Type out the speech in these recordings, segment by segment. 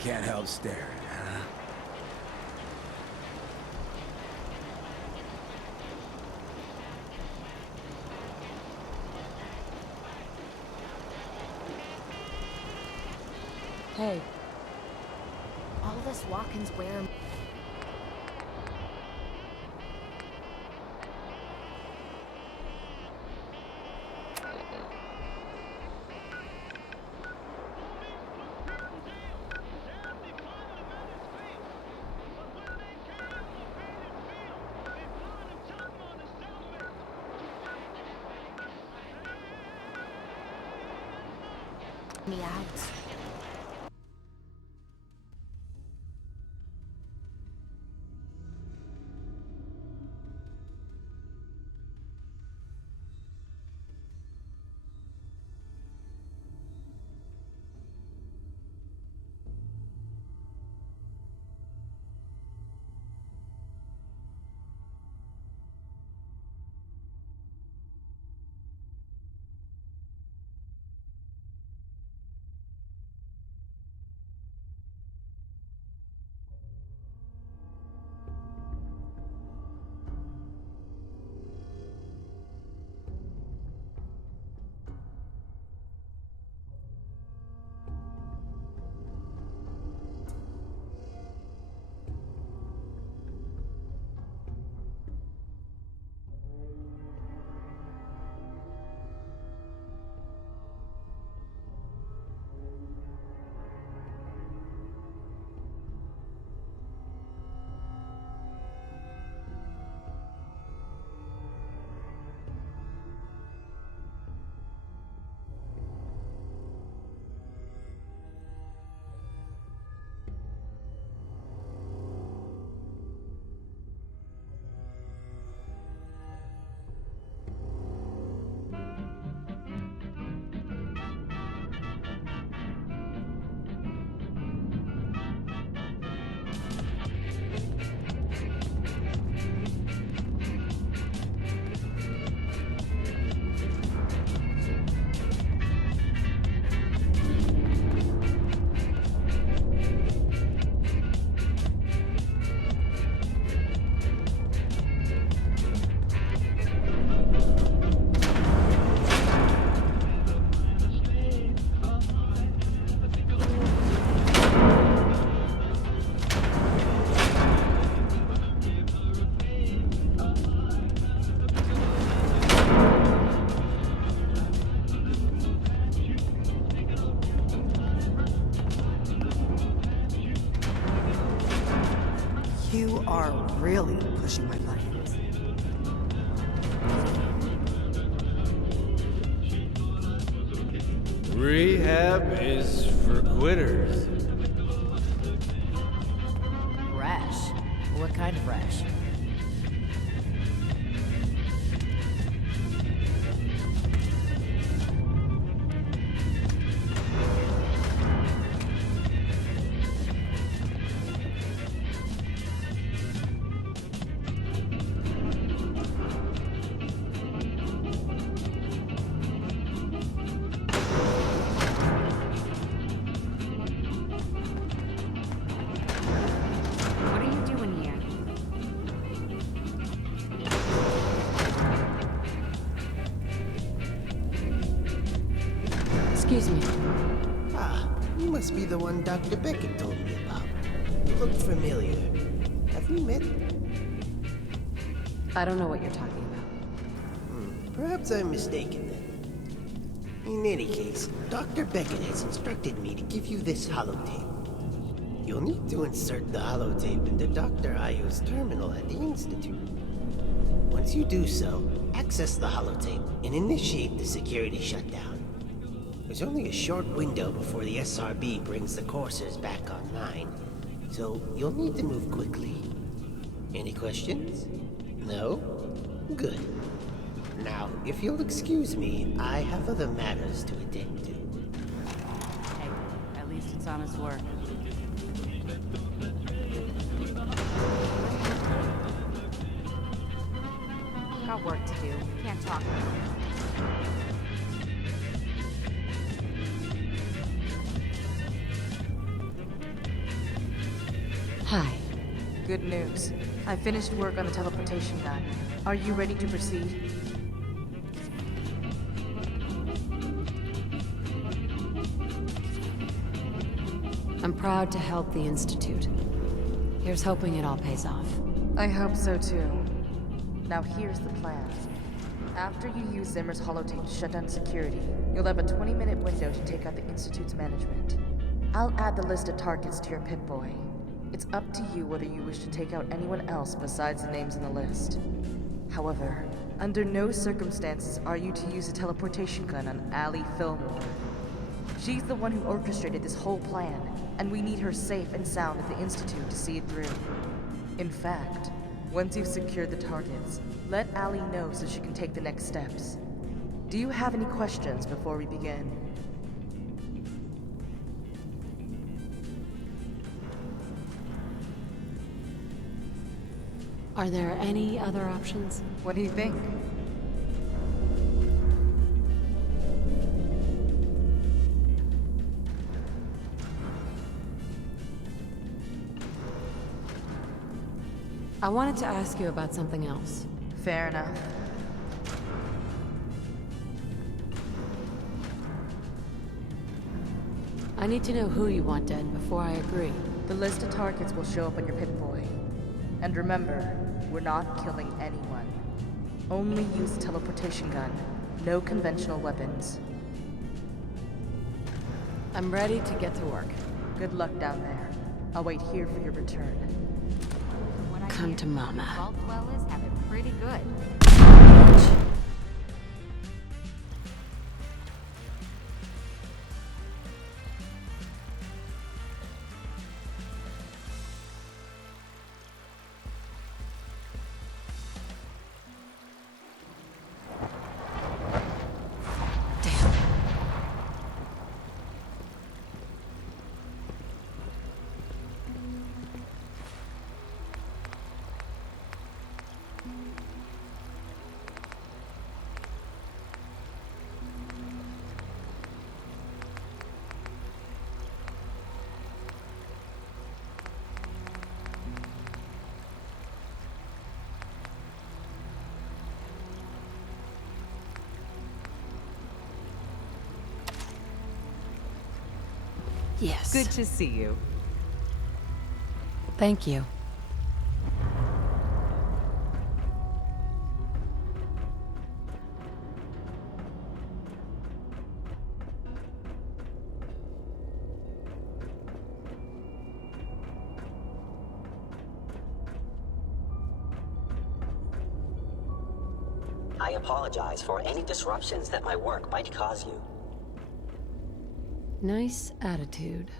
Can't help staring, huh? Hey. All this walk-ins wear... me out. You are really pushing my buttons. Rehab is for quitters. Rash? What kind of rash? What are you doing here? Excuse me. Ah, you must be the one Dr. Beckett told me about. You look familiar. Have we met? I don't know what you're talking about. Perhaps I'm mistaken then. In any case, Dr. Beckett has instructed me to give you this holotape. You'll need to insert the holotape into Dr. Ayu's terminal at the Institute. Once you do so, access the holotape and initiate the security shutdown. There's only a short window before the SRB brings the coursers back online, so you'll need to move quickly. Any questions? No? Good. Now, if you'll excuse me, I have other matters to attend to. Hey, at least it's honest work. Got work to do. Can't talk. Hi. Good news. I finished work on the teleportation gun. Are you ready to proceed? I'm proud to help the Institute. Here's hoping it all pays off. I hope so too. Now here's the plan. After you use Zimmer's holotape to shut down security, you'll have a 20-minute window to take out the Institute's management. I'll add the list of targets to your Pip-Boy. It's up to you whether you wish to take out anyone else besides the names in the list. However, under no circumstances are you to use a teleportation gun on Allie Fillmore. She's the one who orchestrated this whole plan, and we need her safe and sound at the Institute to see it through. In fact, once you've secured the targets, let Allie know so she can take the next steps. Do you have any questions before we begin? Are there any other options? What do you think? I wanted to ask you about something else. Fair enough. I need to know who you want dead before I agree. The list of targets will show up on your Pip-Boy. And remember, we're not killing anyone. Only use the teleportation gun. No conventional weapons. I'm ready to get to work. Good luck down there. I'll wait here for your return. What I Come hear, to Mama. Vault dwellers have it pretty good. Yes. Good to see you. Thank you. I apologize for any disruptions that my work might cause you. Nice attitude.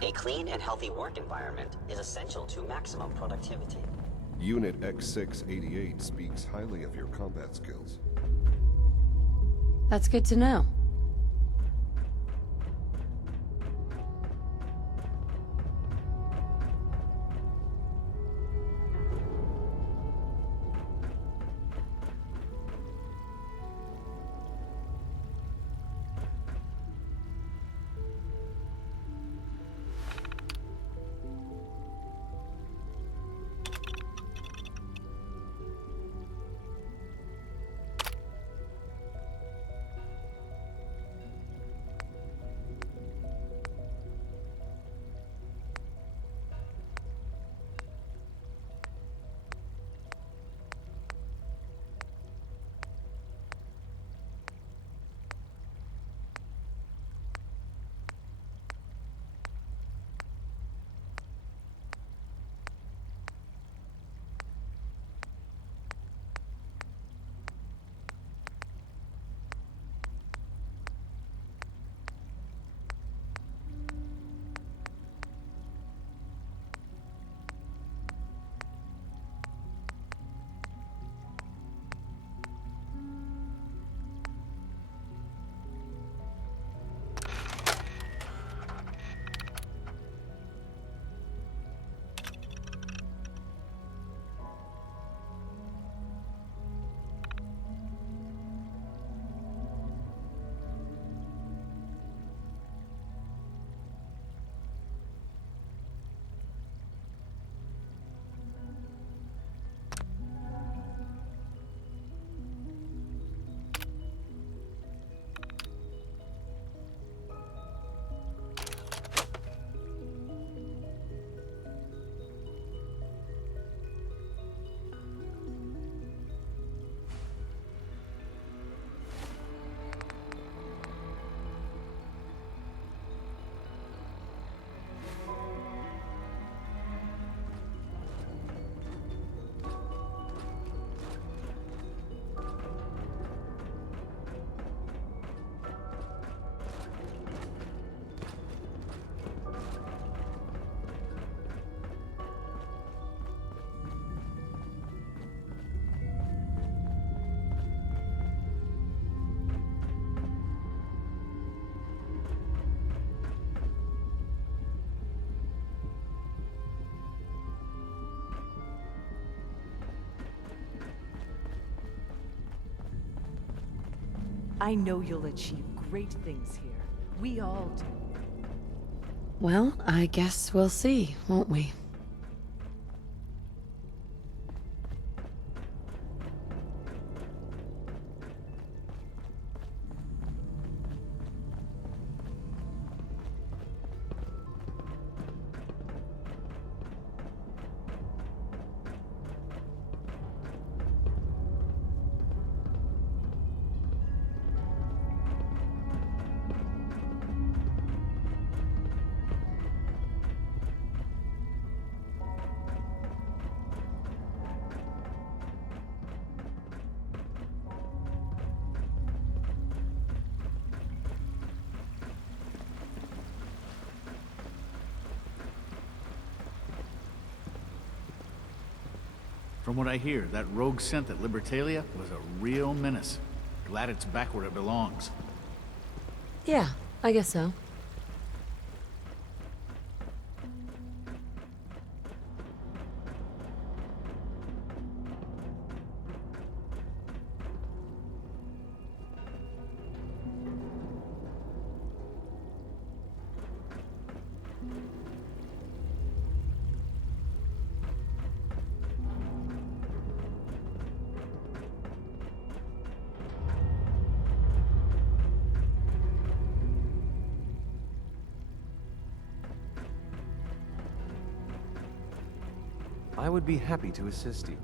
A clean and healthy work environment is essential to maximum productivity. Unit X688 speaks highly of your combat skills. That's good to know. I know you'll achieve great things here. We all do. Well, I guess we'll see, won't we? From what I hear, that rogue scent at Libertalia was a real menace. Glad it's back where it belongs. Yeah, I guess so. I would be happy to assist you.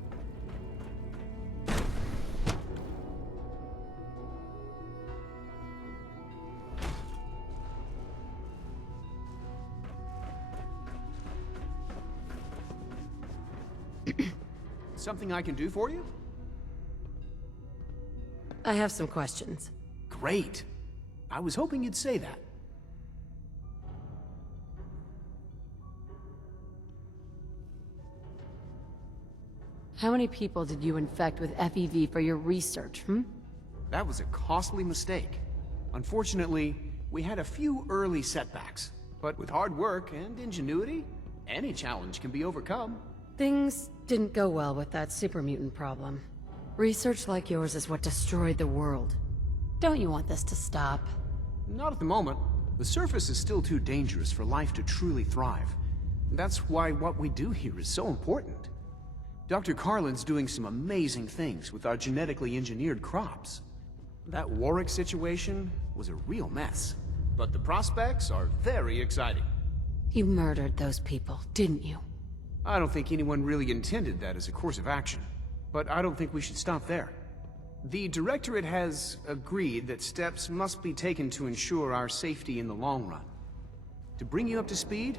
Something I can do for you? I have some questions. Great. I was hoping you'd say that. How many people did you infect with FEV for your research, hmm? That was a costly mistake. Unfortunately, we had a few early setbacks. But with hard work and ingenuity, any challenge can be overcome. Things didn't go well with that super mutant problem. Research like yours is what destroyed the world. Don't you want this to stop? Not at the moment. The surface is still too dangerous for life to truly thrive. That's why what we do here is so important. Dr. Carlin's doing some amazing things with our genetically engineered crops. That Warwick situation was a real mess, but the prospects are very exciting. You murdered those people, didn't you? I don't think anyone really intended that as a course of action, but I don't think we should stop there. The Directorate has agreed that steps must be taken to ensure our safety in the long run. To bring you up to speed,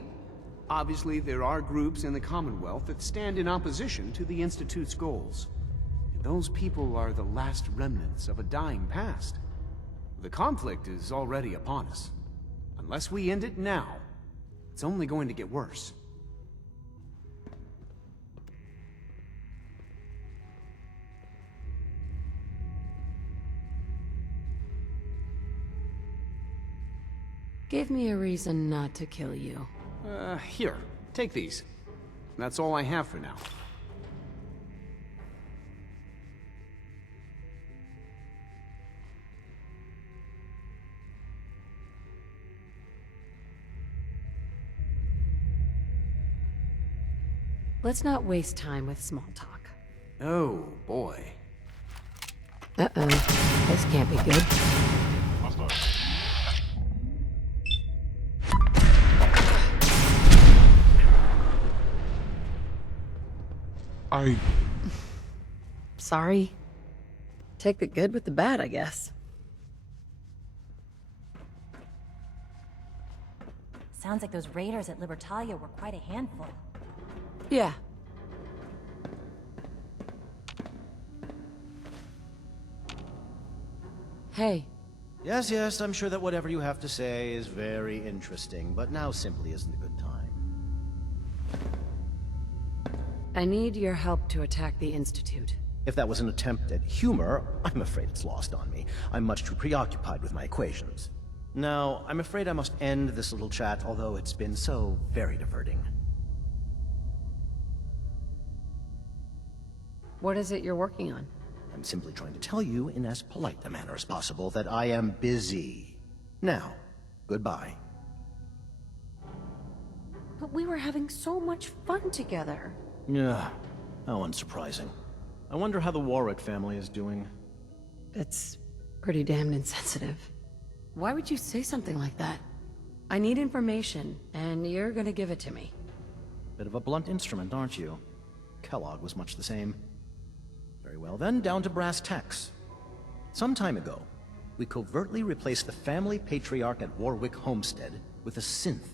obviously there are groups in the Commonwealth that stand in opposition to the Institute's goals. And those people are the last remnants of a dying past. The conflict is already upon us. Unless we end it now, it's only going to get worse. Give me a reason not to kill you. Here, take these. That's all I have for now. Let's not waste time with small talk. Oh, boy. Uh-oh. This can't be good. Sorry. Take the good with the bad, I guess. Sounds like those raiders at Libertalia were quite a handful. Yeah. Hey. Yes, yes, I'm sure that whatever you have to say is very interesting, but now simply isn't a good time. I need your help to attack the Institute. If that was an attempt at humor, I'm afraid it's lost on me. I'm much too preoccupied with my equations. Now, I'm afraid I must end this little chat, although it's been so very diverting. What is it you're working on? I'm simply trying to tell you in as polite a manner as possible that I am busy. Now, goodbye. But we were having so much fun together. Yeah, how unsurprising. I wonder how the Warwick family is doing. It's pretty damned insensitive. Why would you say something like that? I need information, and you're gonna give it to me. Bit of a blunt instrument, aren't you? Kellogg was much the same. Very well then, down to brass tacks. Some time ago, we covertly replaced the family patriarch at Warwick Homestead with a synth.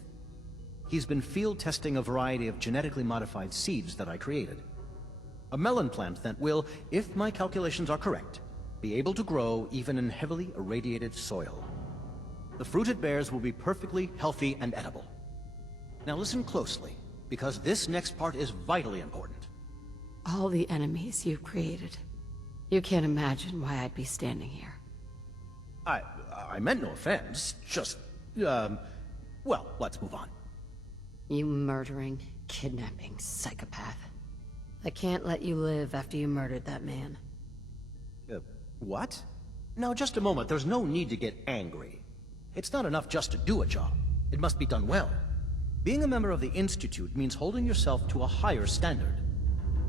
He's been field testing a variety of genetically modified seeds that I created. A melon plant that will, if my calculations are correct, be able to grow even in heavily irradiated soil. The fruit it bears will be perfectly healthy and edible. Now listen closely, because this next part is vitally important. All the enemies you've created. You can't imagine why I'd be standing here. I meant no offense, just, well, let's move on. You murdering, kidnapping psychopath. I can't let you live after you murdered that man. What? Now, just a moment, there's no need to get angry. It's not enough just to do a job. It must be done well. Being a member of the Institute means holding yourself to a higher standard.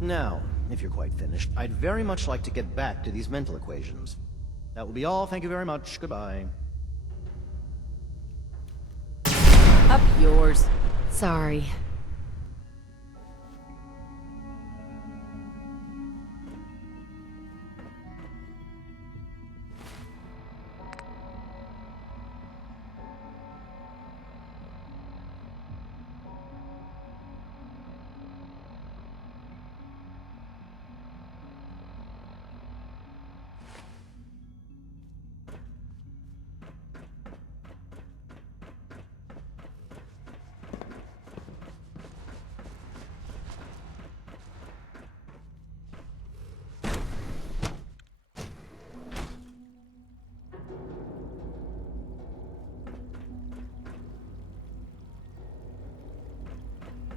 Now, if you're quite finished, I'd very much like to get back to these mental equations. That will be all, thank you very much, goodbye. Up yours. Sorry.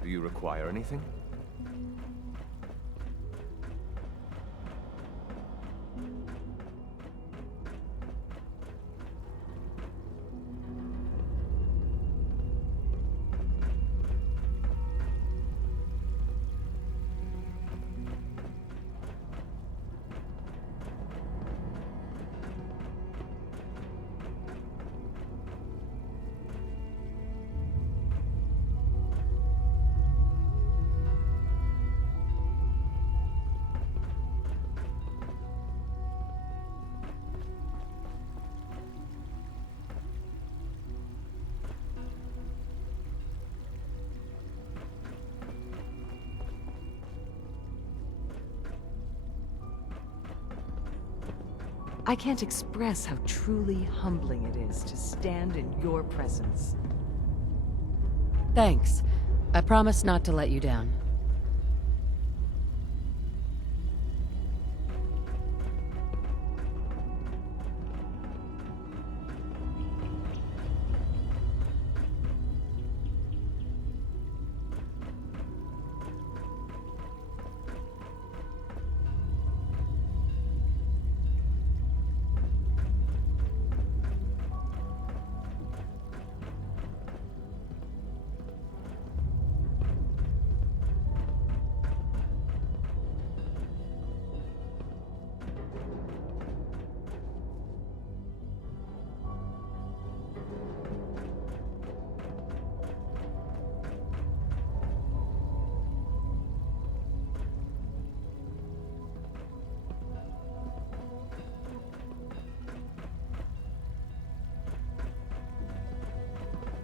Do you require anything? I can't express how truly humbling it is to stand in your presence. Thanks. I promise not to let you down.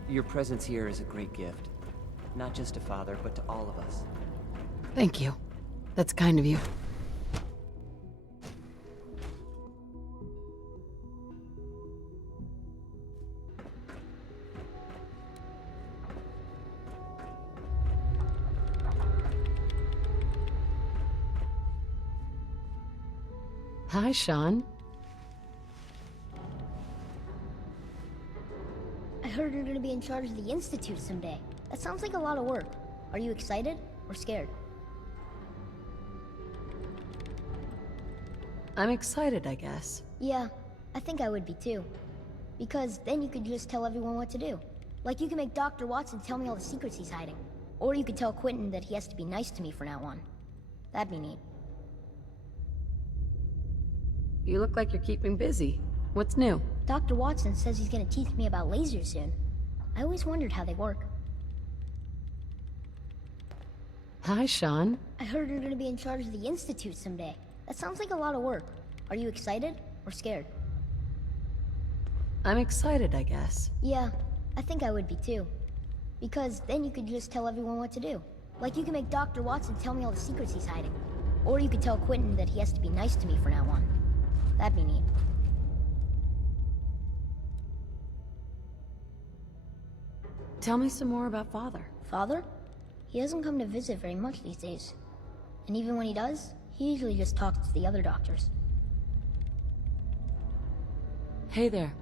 Your presence here is a great gift. Not just to Father, but to all of us. Thank you. That's kind of you. Hi, Sean. I heard you're gonna be in charge of the Institute someday. That sounds like a lot of work. Are you excited or scared? I'm excited, I guess. Yeah, I think I would be too. Because then you could just tell everyone what to do. Like you can make Dr. Watson tell me all the secrets he's hiding. Or you could tell Quentin that he has to be nice to me from now on. That'd be neat. You look like you're keeping busy. What's new? Dr. Watson says he's gonna teach me about lasers soon. I always wondered how they work. Hi, Sean. I heard you're gonna be in charge of the Institute someday. That sounds like a lot of work. Are you excited or scared? I'm excited, I guess. Yeah, I think I would be too. Because then you could just tell everyone what to do. Like you can make Dr. Watson tell me all the secrets he's hiding. Or you could tell Quentin that he has to be nice to me from now on. That'd be neat. Tell me some more about Father. Father? He doesn't come to visit very much these days. And even when he does, he usually just talks to the other doctors. Hey there.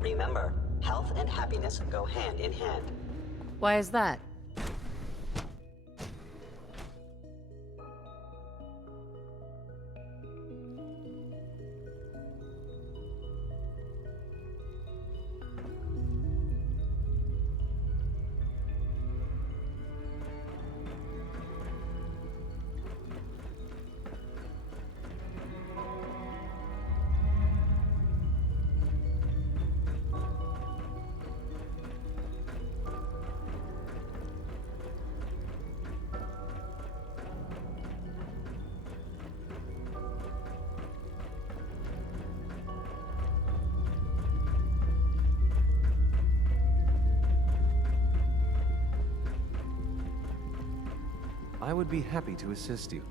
Remember, health and happiness go hand in hand. Why is that? I would be happy to assist you.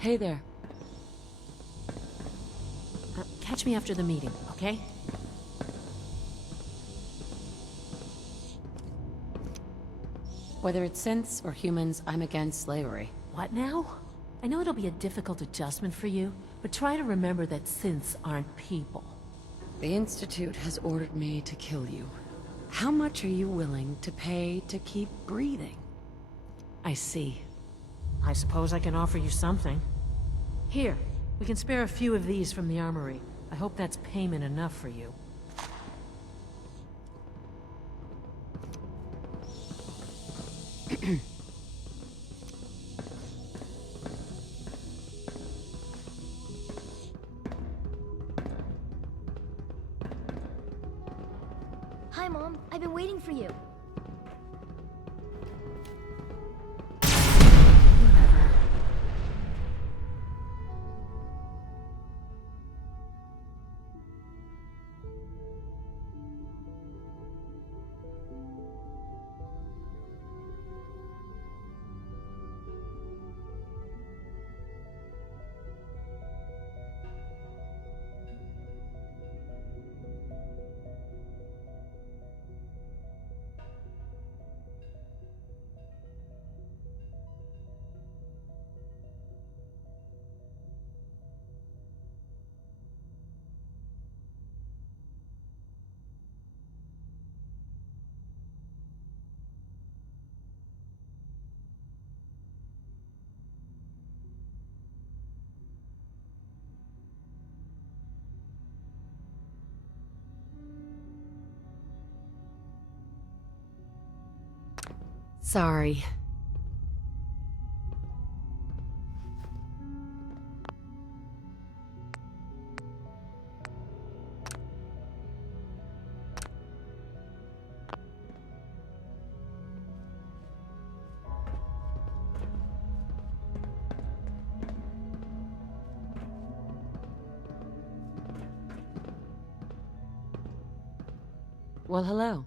Hey there. Catch me after the meeting, okay? Whether it's synths or humans, I'm against slavery. What now? I know it'll be a difficult adjustment for you, but try to remember that synths aren't people. The Institute has ordered me to kill you. How much are you willing to pay to keep breathing? I see. I suppose I can offer you something. Here, we can spare a few of these from the armory. I hope that's payment enough for you. Hi, Mom. I've been waiting for you. Sorry. Well, hello.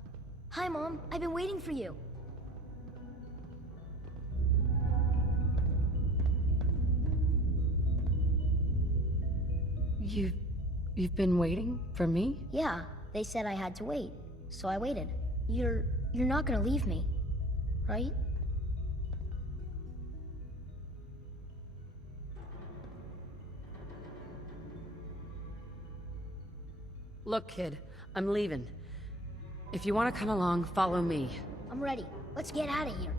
Hi, Mom. I've been waiting for you. You've been waiting for me? Yeah, they said I had to wait, so I waited. You're not gonna leave me, right? Look, kid, I'm leaving. If you want to come along, follow me. I'm ready. Let's get out of here.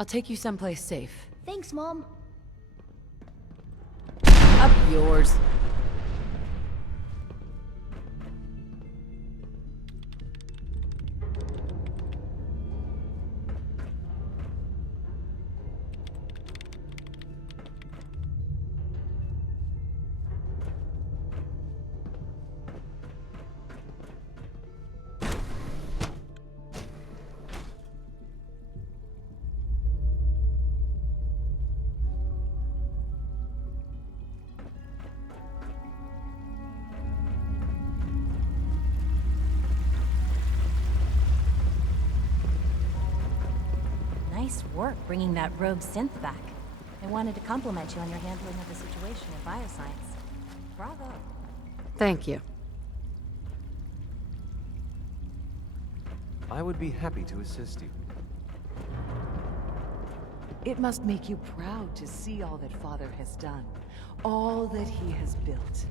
I'll take you someplace safe. Thanks, Mom. Up yours. Nice work bringing that rogue synth back. I wanted to compliment you on your handling of the situation in bioscience. Bravo. Thank you. I would be happy to assist you. It must make you proud to see all that Father has done. All that he has built.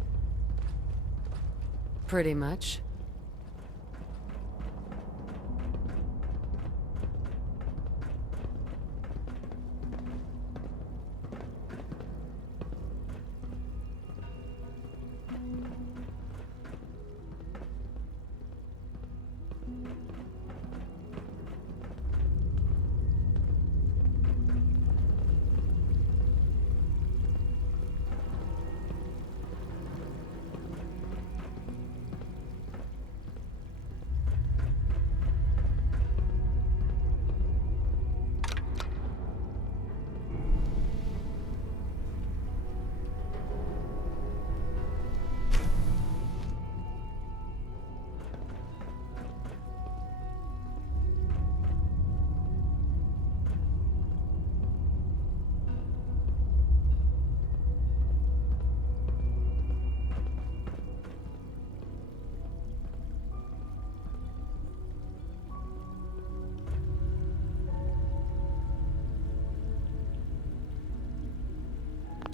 Pretty much.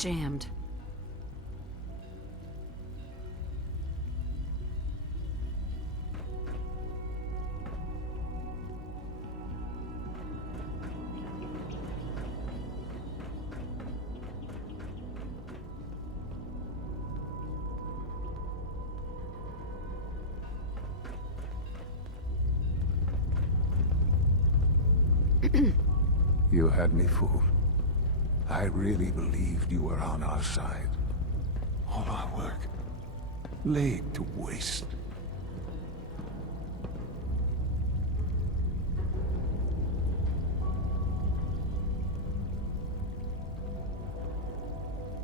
jammed. You had me fooled. I really believed you were on our side. All our work, laid to waste.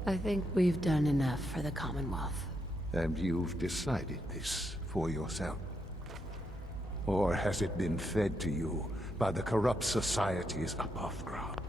I think we've done enough for the Commonwealth. And you've decided this for yourself? Or has it been fed to you by the corrupt societies above ground?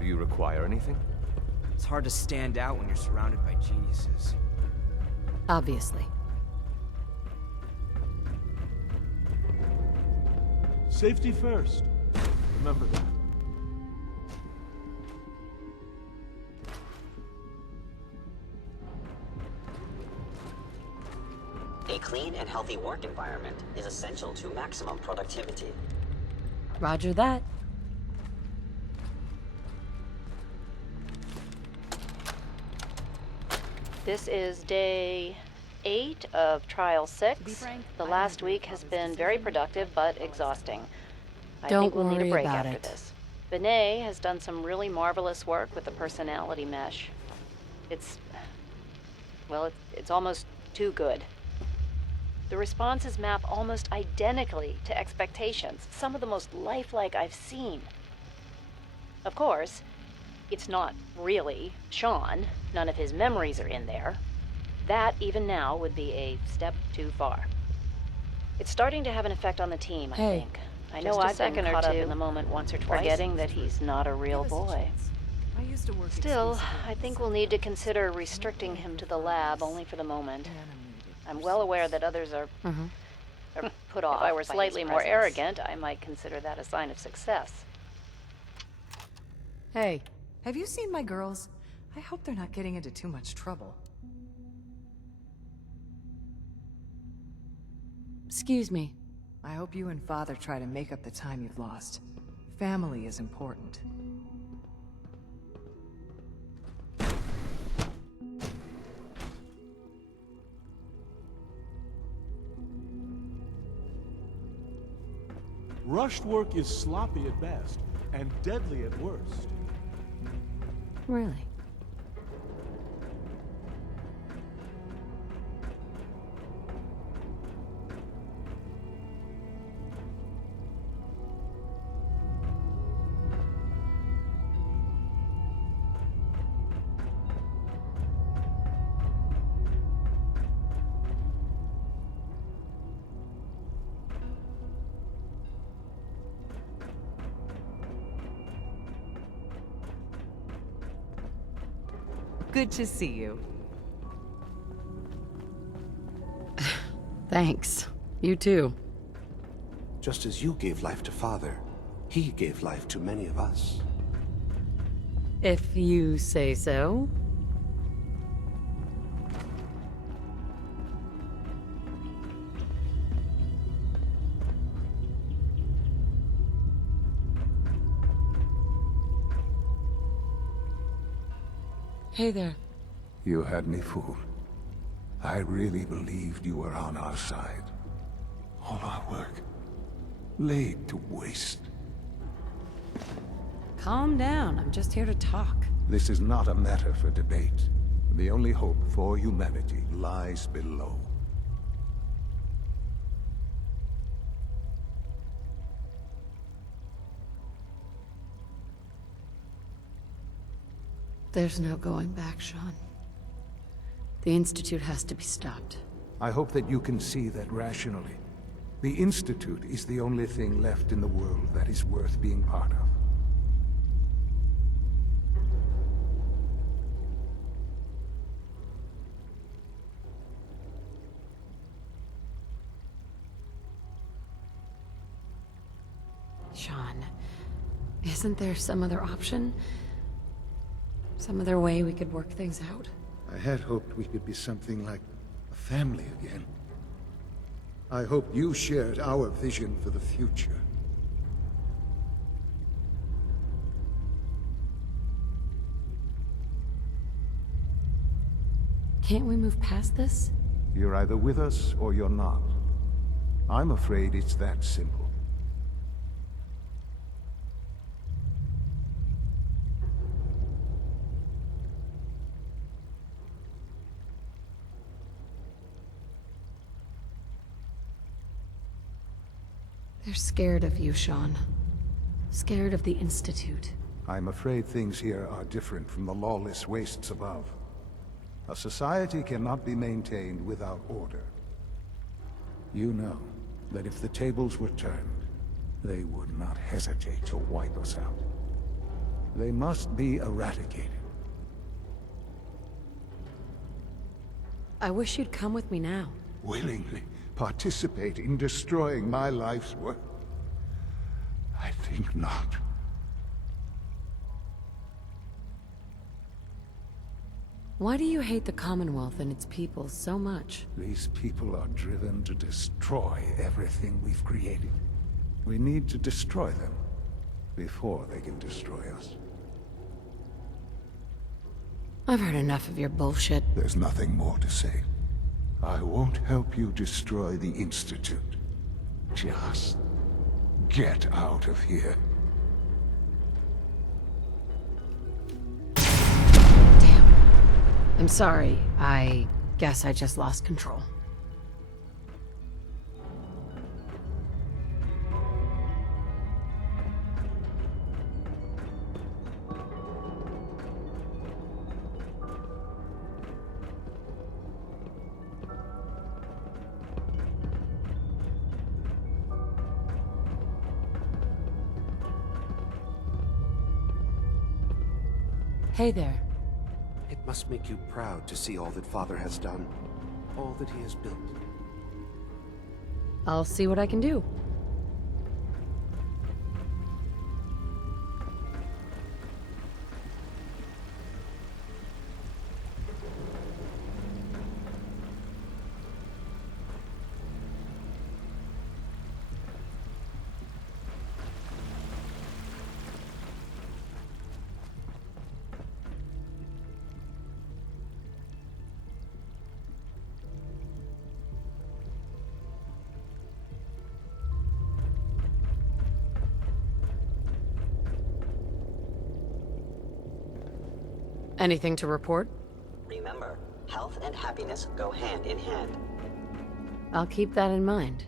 Do you require anything? It's hard to stand out when you're surrounded by geniuses. Obviously. Safety first. Remember that. A clean and healthy work environment is essential to maximum productivity. Roger that. This is day 8 of Trial 6. The last week has been very productive, but exhausting. I think we'll need a break after this. Benet has done some really marvelous work with the personality mesh. It's almost too good. The responses map almost identically to expectations, some of the most lifelike I've seen. Of course, it's not really Sean. None of his memories are in there. That, even now, would be a step too far. It's starting to have an effect on the team, I think. I know I've been caught up in the moment once or twice, forgetting that he's not a real boy. Still, I think we'll need to consider restricting him to the lab only for the moment. I'm well aware that others are put off. If I were slightly more arrogant, I might consider that a sign of success. Hey, have you seen my girls? I hope they're not getting into too much trouble. Excuse me. I hope you and Father try to make up the time you've lost. Family is important. Rushed work is sloppy at best, and deadly at worst. Really? Good to see you. Thanks. You too. Just as you gave life to Father, he gave life to many of us. If you say so. Hey there. You had me fooled. I really believed you were on our side. All our work, laid to waste. Calm down. I'm just here to talk. This is not a matter for debate. The only hope for humanity lies below. There's no going back, Sean. The Institute has to be stopped. I hope that you can see that rationally. The Institute is the only thing left in the world that is worth being part of. Sean, isn't there some other option? Some other way we could work things out? I had hoped we could be something like a family again. I hoped you shared our vision for the future. Can't we move past this? You're either with us or you're not. I'm afraid it's that simple. They're scared of you, Sean. Scared of the Institute. I'm afraid things here are different from the lawless wastes above. A society cannot be maintained without order. You know that if the tables were turned, they would not hesitate to wipe us out. They must be eradicated. I wish you'd come with me now. Willingly participate in destroying my life's work? I think not. Why do you hate the Commonwealth and its people so much? These people are driven to destroy everything we've created. We need to destroy them before they can destroy us. I've heard enough of your bullshit. There's nothing more to say. I won't help you destroy the Institute. Just get out of here. Damn. I'm sorry. I guess I just lost control. Hey there. It must make you proud to see all that Father has done. All that he has built. I'll see what I can do. Anything to report? Remember, health and happiness go hand in hand. I'll keep that in mind.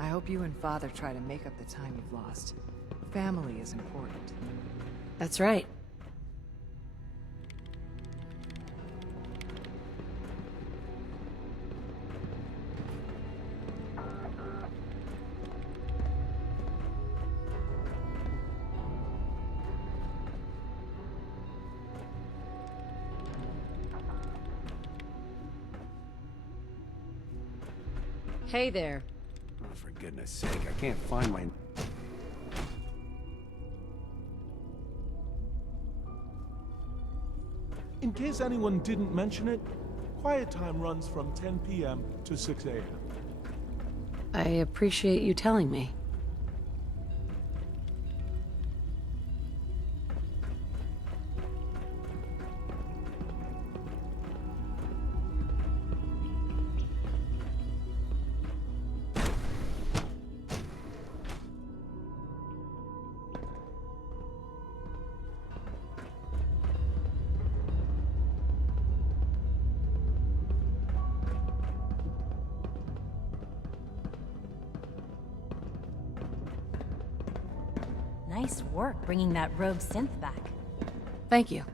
I hope you and Father try to make up the time you've lost. Family is important. That's right. Hey there. Oh, for goodness sake, I can't find my... In case anyone didn't mention it, quiet time runs from 10 p.m. to 6 a.m. I appreciate you telling me. Nice work bringing that rogue synth back. Thank you.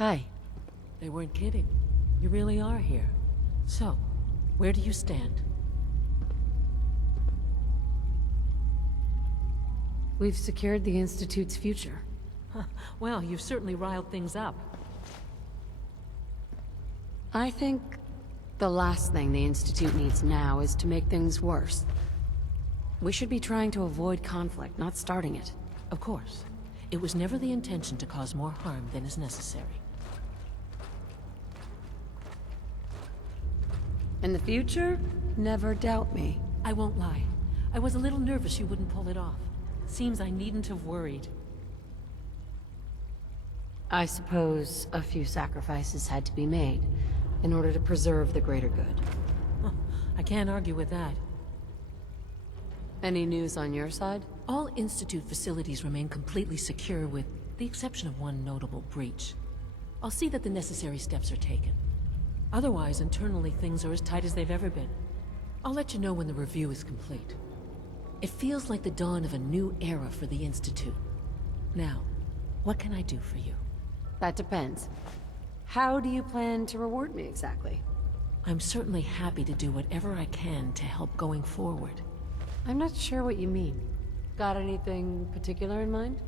Hi. They weren't kidding. You really are here. So, where do you stand? We've secured the Institute's future. Huh. Well, you've certainly riled things up. I think the last thing the Institute needs now is to make things worse. We should be trying to avoid conflict, not starting it. Of course. It was never the intention to cause more harm than is necessary. In the future, never doubt me. I won't lie. I was a little nervous you wouldn't pull it off. Seems I needn't have worried. I suppose a few sacrifices had to be made in order to preserve the greater good. Huh. I can't argue with that. Any news on your side? All Institute facilities remain completely secure with the exception of one notable breach. I'll see that the necessary steps are taken. Otherwise, internally things are as tight as they've ever been. I'll let you know when the review is complete. It feels like the dawn of a new era for the Institute. Now, what can I do for you? That depends. How do you plan to reward me exactly? I'm certainly happy to do whatever I can to help going forward. I'm not sure what you mean. Got anything particular in mind?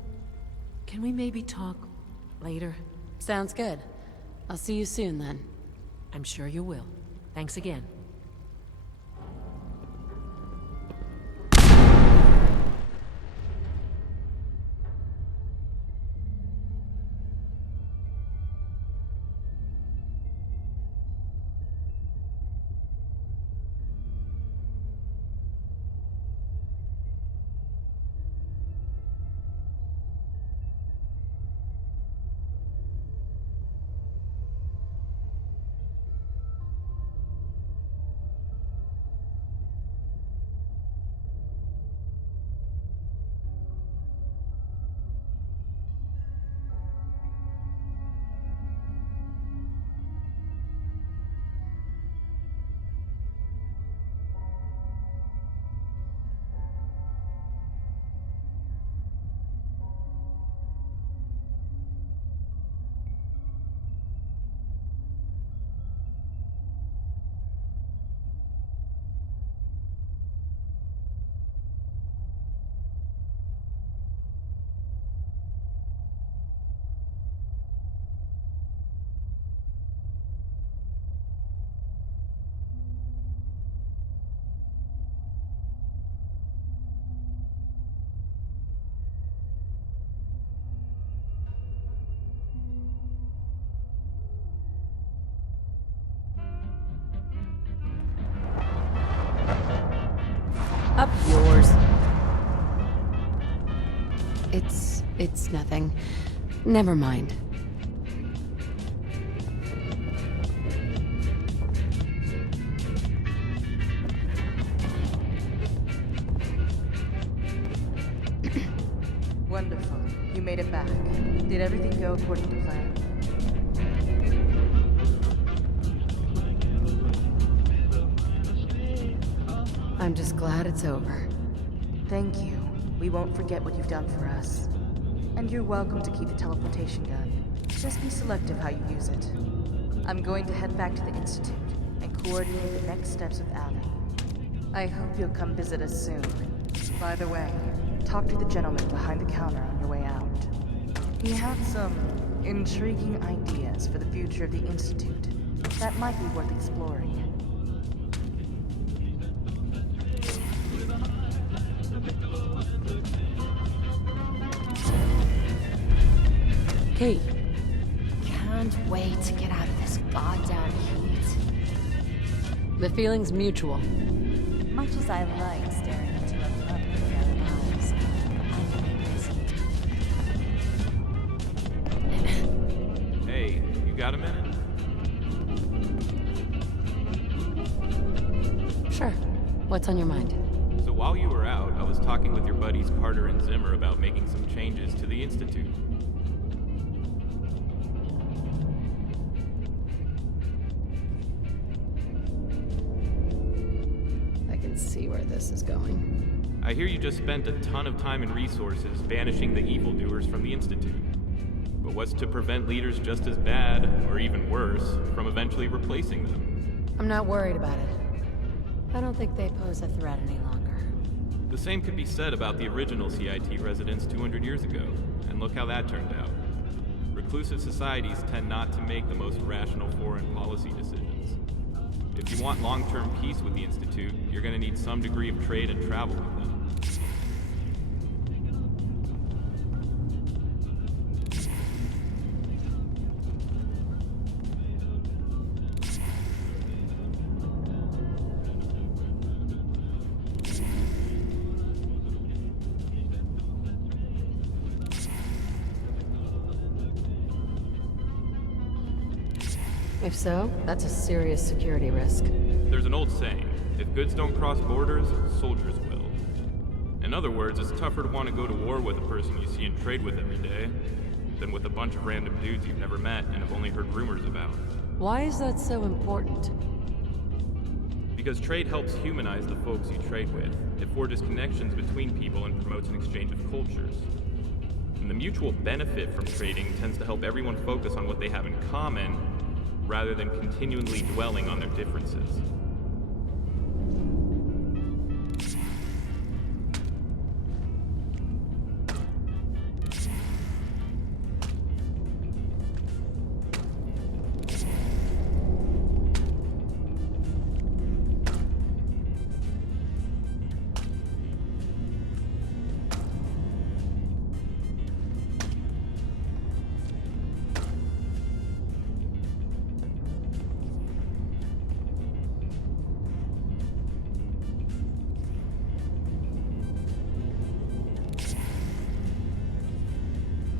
Can we maybe talk later? Sounds good. I'll see you soon then. I'm sure you will. Thanks again. Up yours. It's nothing. Never mind. Wonderful. You made it back. Did everything go according to plan? I'm just glad it's over. Thank you. We won't forget what you've done for us. And you're welcome to keep the teleportation gun. Just be selective how you use it. I'm going to head back to the Institute and coordinate the next steps with Allie. I hope you'll come visit us soon. By the way, talk to the gentleman behind the counter on your way out. He had some intriguing ideas for the future of the Institute that might be worth exploring. Kate. Can't wait to get out of this goddamn heat. The feeling's mutual. Much as I like staring into a lovely pair of eyes, Hey, you got a minute? Sure. What's on your mind? So while you were out, I was talking with your buddies Carter and Zimmer about making some changes to the Institute. See where this is going. I hear you just spent a ton of time and resources banishing the evildoers from the Institute. But what's to prevent leaders just as bad, or even worse, from eventually replacing them? I'm not worried about it. I don't think they pose a threat any longer. The same could be said about the original CIT residents 200 years ago, and look how that turned out. Reclusive societies tend not to make the most rational foreign policy decisions. If you want long-term peace with the Institute, you're going to need some degree of trade and travel with them. If so, that's a serious security risk. There's an old saying, if goods don't cross borders, soldiers will. In other words, it's tougher to want to go to war with a person you see and trade with every day, than with a bunch of random dudes you've never met and have only heard rumors about. Why is that so important? Because trade helps humanize the folks you trade with. It forges connections between people and promotes an exchange of cultures. And the mutual benefit from trading tends to help everyone focus on what they have in common, rather than continually dwelling on their differences.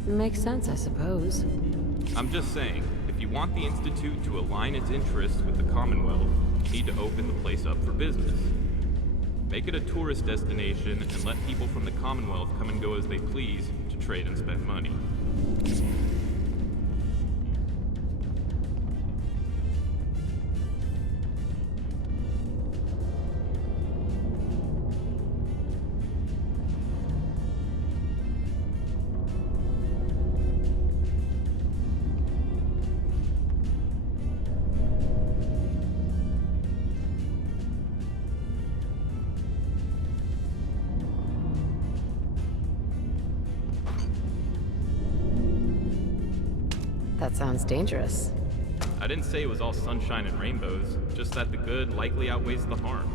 Makes sense, I suppose. I'm just saying, if you want the Institute to align its interests with the Commonwealth, you need to open the place up for business. Make it a tourist destination and let people from the Commonwealth come and go as they please to trade and spend money. That sounds dangerous. I didn't say it was all sunshine and rainbows, just that the good likely outweighs the harm.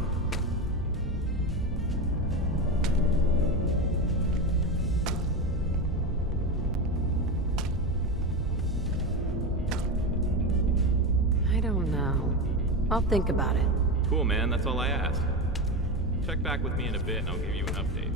I don't know. I'll think about it. Cool, man, that's all I ask. Check back with me in a bit and I'll give you an update.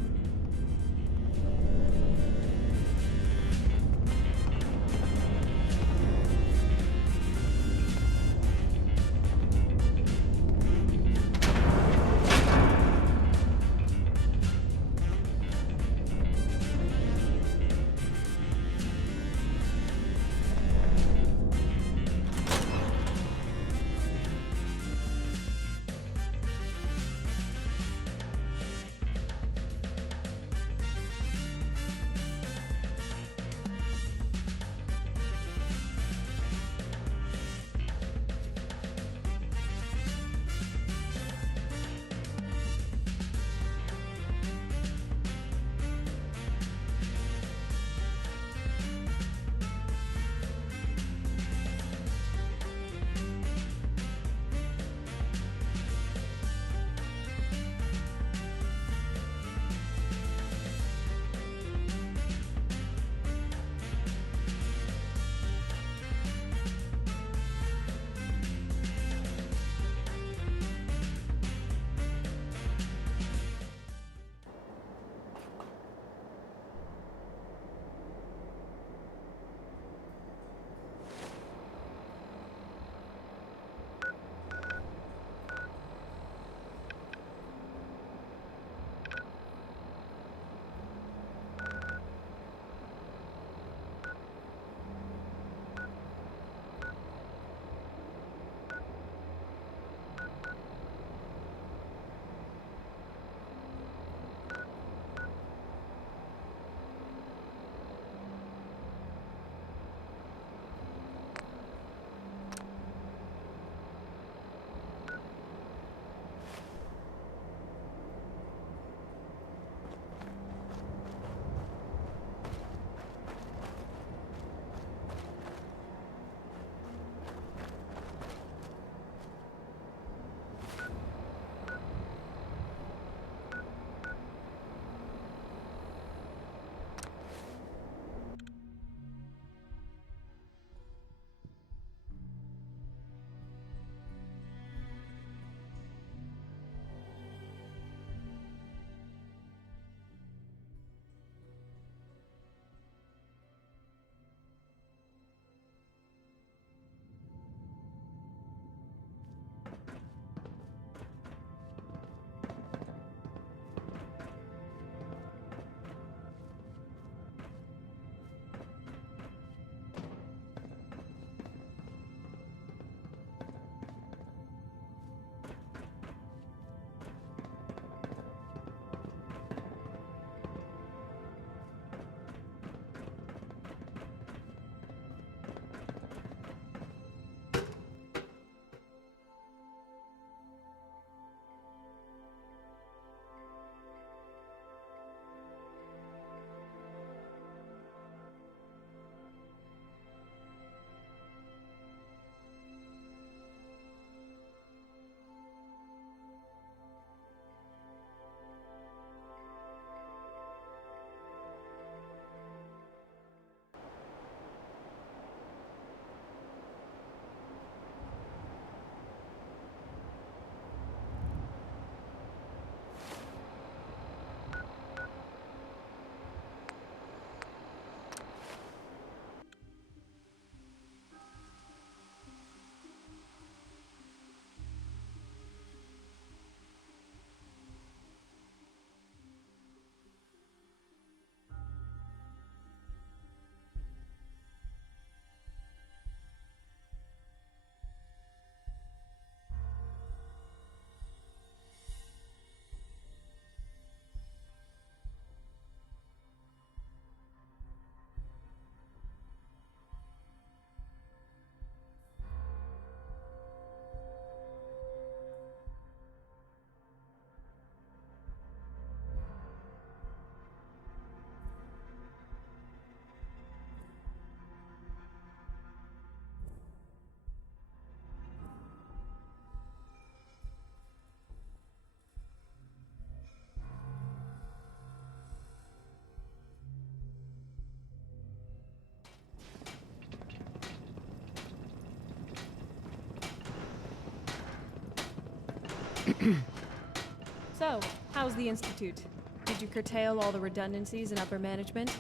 So, how's the Institute? Did you curtail all the redundancies in upper management?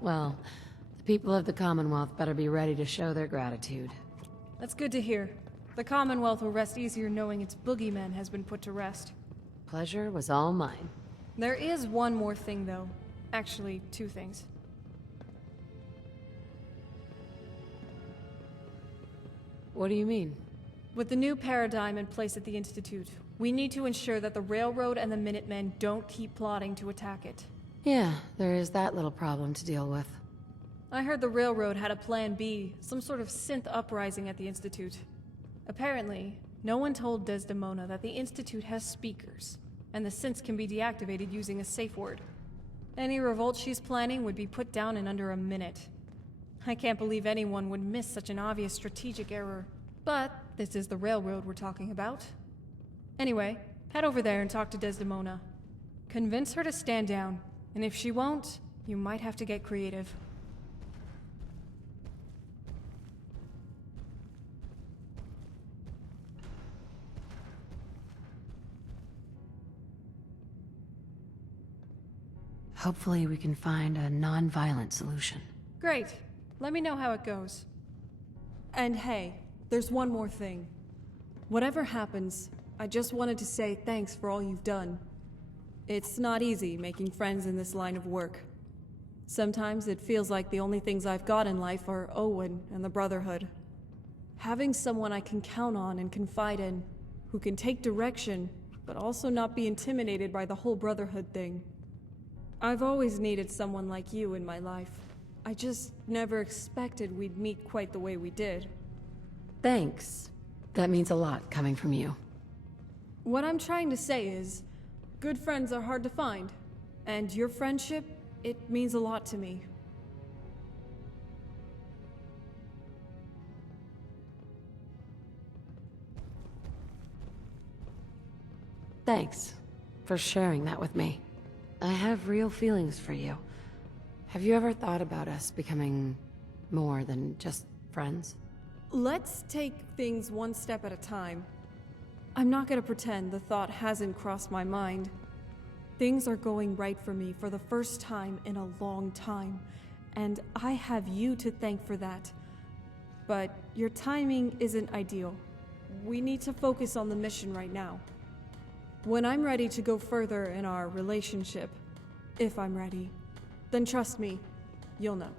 Well, the people of the Commonwealth better be ready to show their gratitude. That's good to hear. The Commonwealth will rest easier knowing its boogeyman has been put to rest. Pleasure was all mine. There is one more thing, though. Actually, two things. What do you mean? With the new paradigm in place at the Institute, we need to ensure that the Railroad and the Minutemen don't keep plotting to attack it. Yeah, there is that little problem to deal with. I heard the Railroad had a plan B, some sort of synth uprising at the Institute. Apparently, no one told Desdemona that the Institute has speakers, and the synths can be deactivated using a safe word. Any revolt she's planning would be put down in under a minute. I can't believe anyone would miss such an obvious strategic error. But this is the Railroad we're talking about. Anyway, head over there and talk to Desdemona. Convince her to stand down, and if she won't, you might have to get creative. Hopefully we can find a non-violent solution. Great. Let me know how it goes. And hey, there's one more thing. Whatever happens, I just wanted to say thanks for all you've done. It's not easy making friends in this line of work. Sometimes it feels like the only things I've got in life are Owen and the Brotherhood. Having someone I can count on and confide in, who can take direction, but also not be intimidated by the whole Brotherhood thing. I've always needed someone like you in my life. I just never expected we'd meet quite the way we did. Thanks. That means a lot coming from you. What I'm trying to say is, good friends are hard to find, and your friendship, it means a lot to me. Thanks for sharing that with me. I have real feelings for you. Have you ever thought about us becoming more than just friends? Let's take things one step at a time. I'm not gonna pretend the thought hasn't crossed my mind. Things are going right for me for the first time in a long time, and I have you to thank for that. But your timing isn't ideal. We need to focus on the mission right now. When I'm ready to go further in our relationship, if I'm ready, then trust me, you'll know.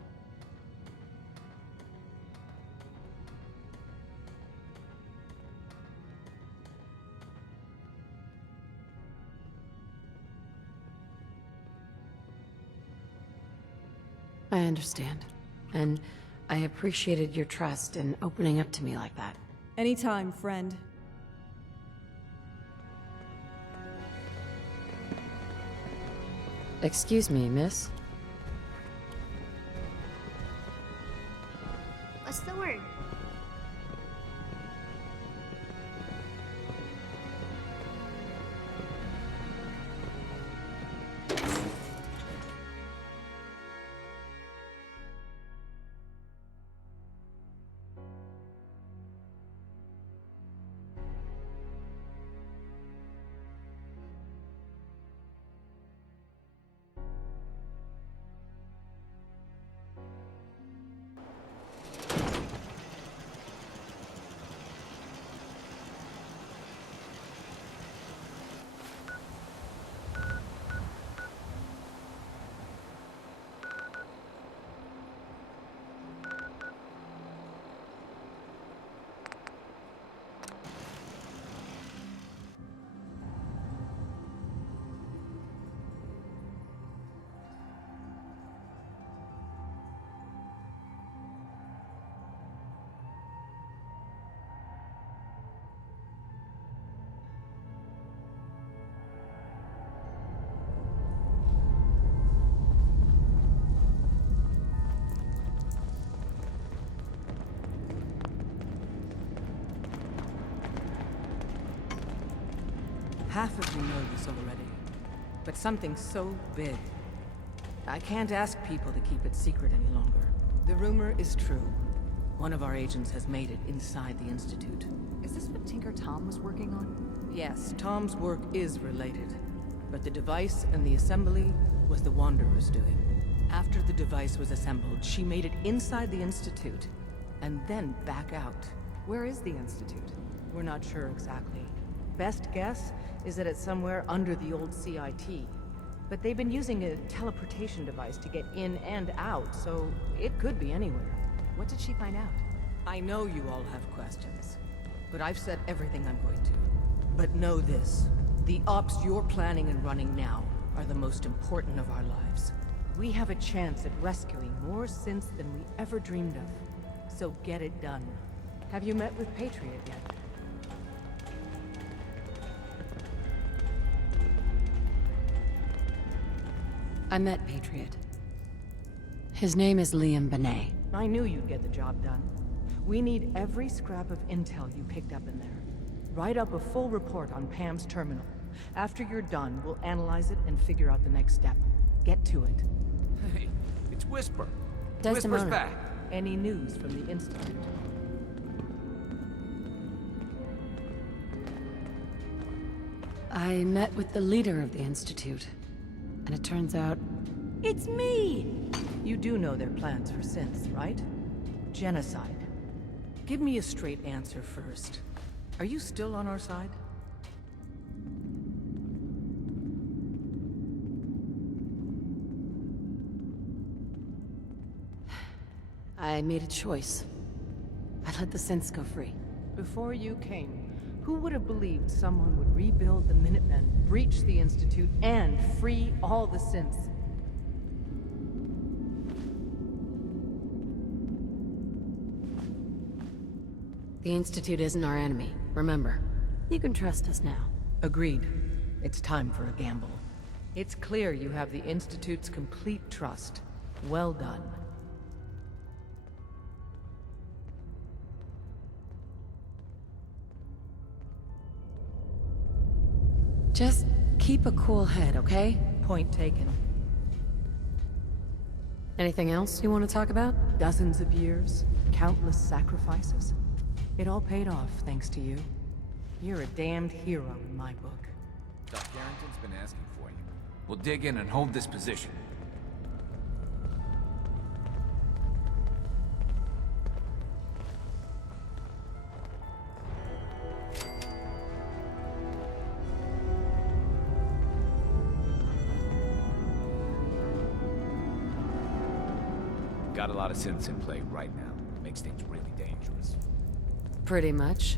I understand. And I appreciated your trust in opening up to me like that. Anytime, friend. Excuse me, miss? What's the word? Half of you know this already, but something so big. I can't ask people to keep it secret any longer. The rumor is true. One of our agents has made it inside the Institute. Is this what Tinker Tom was working on? Yes, Tom's work is related. But the device and the assembly was the Wanderer's doing. After the device was assembled, she made it inside the Institute, and then back out. Where is the Institute? We're not sure exactly. Best guess is that it's somewhere under the old CIT. But they've been using a teleportation device to get in and out, so it could be anywhere. What did she find out? I know you all have questions, but I've said everything I'm going to. But know this, the ops you're planning and running now are the most important of our lives. We have a chance at rescuing more synths than we ever dreamed of. So get it done. Have you met with Patriot yet? I met Patriot. His name is Liam Benet. I knew you'd get the job done. We need every scrap of intel you picked up in there. Write up a full report on Pam's terminal. After you're done, we'll analyze it and figure out the next step. Get to it. Hey, it's Whisper. Desdemona. Whisper's back. Any news from the Institute? I met with the leader of the Institute, and it turns out... It's me! You do know their plans for synths, right? Genocide. Give me a straight answer first. Are you still on our side? I made a choice. I let the synths go free. Before you came, who would have believed someone would rebuild the Minutemen, breach the Institute, and free all the synths? The Institute isn't our enemy, remember. You can trust us now. Agreed. It's time for a gamble. It's clear you have the Institute's complete trust. Well done. Just keep a cool head, okay? Point taken. Anything else you want to talk about? Dozens of years, countless sacrifices. It all paid off, thanks to you. You're a damned hero in my book. Doc Garrington's been asking for you. We'll dig in and hold this position. Got a lot of synths in play right now. Makes things really dangerous. Pretty much.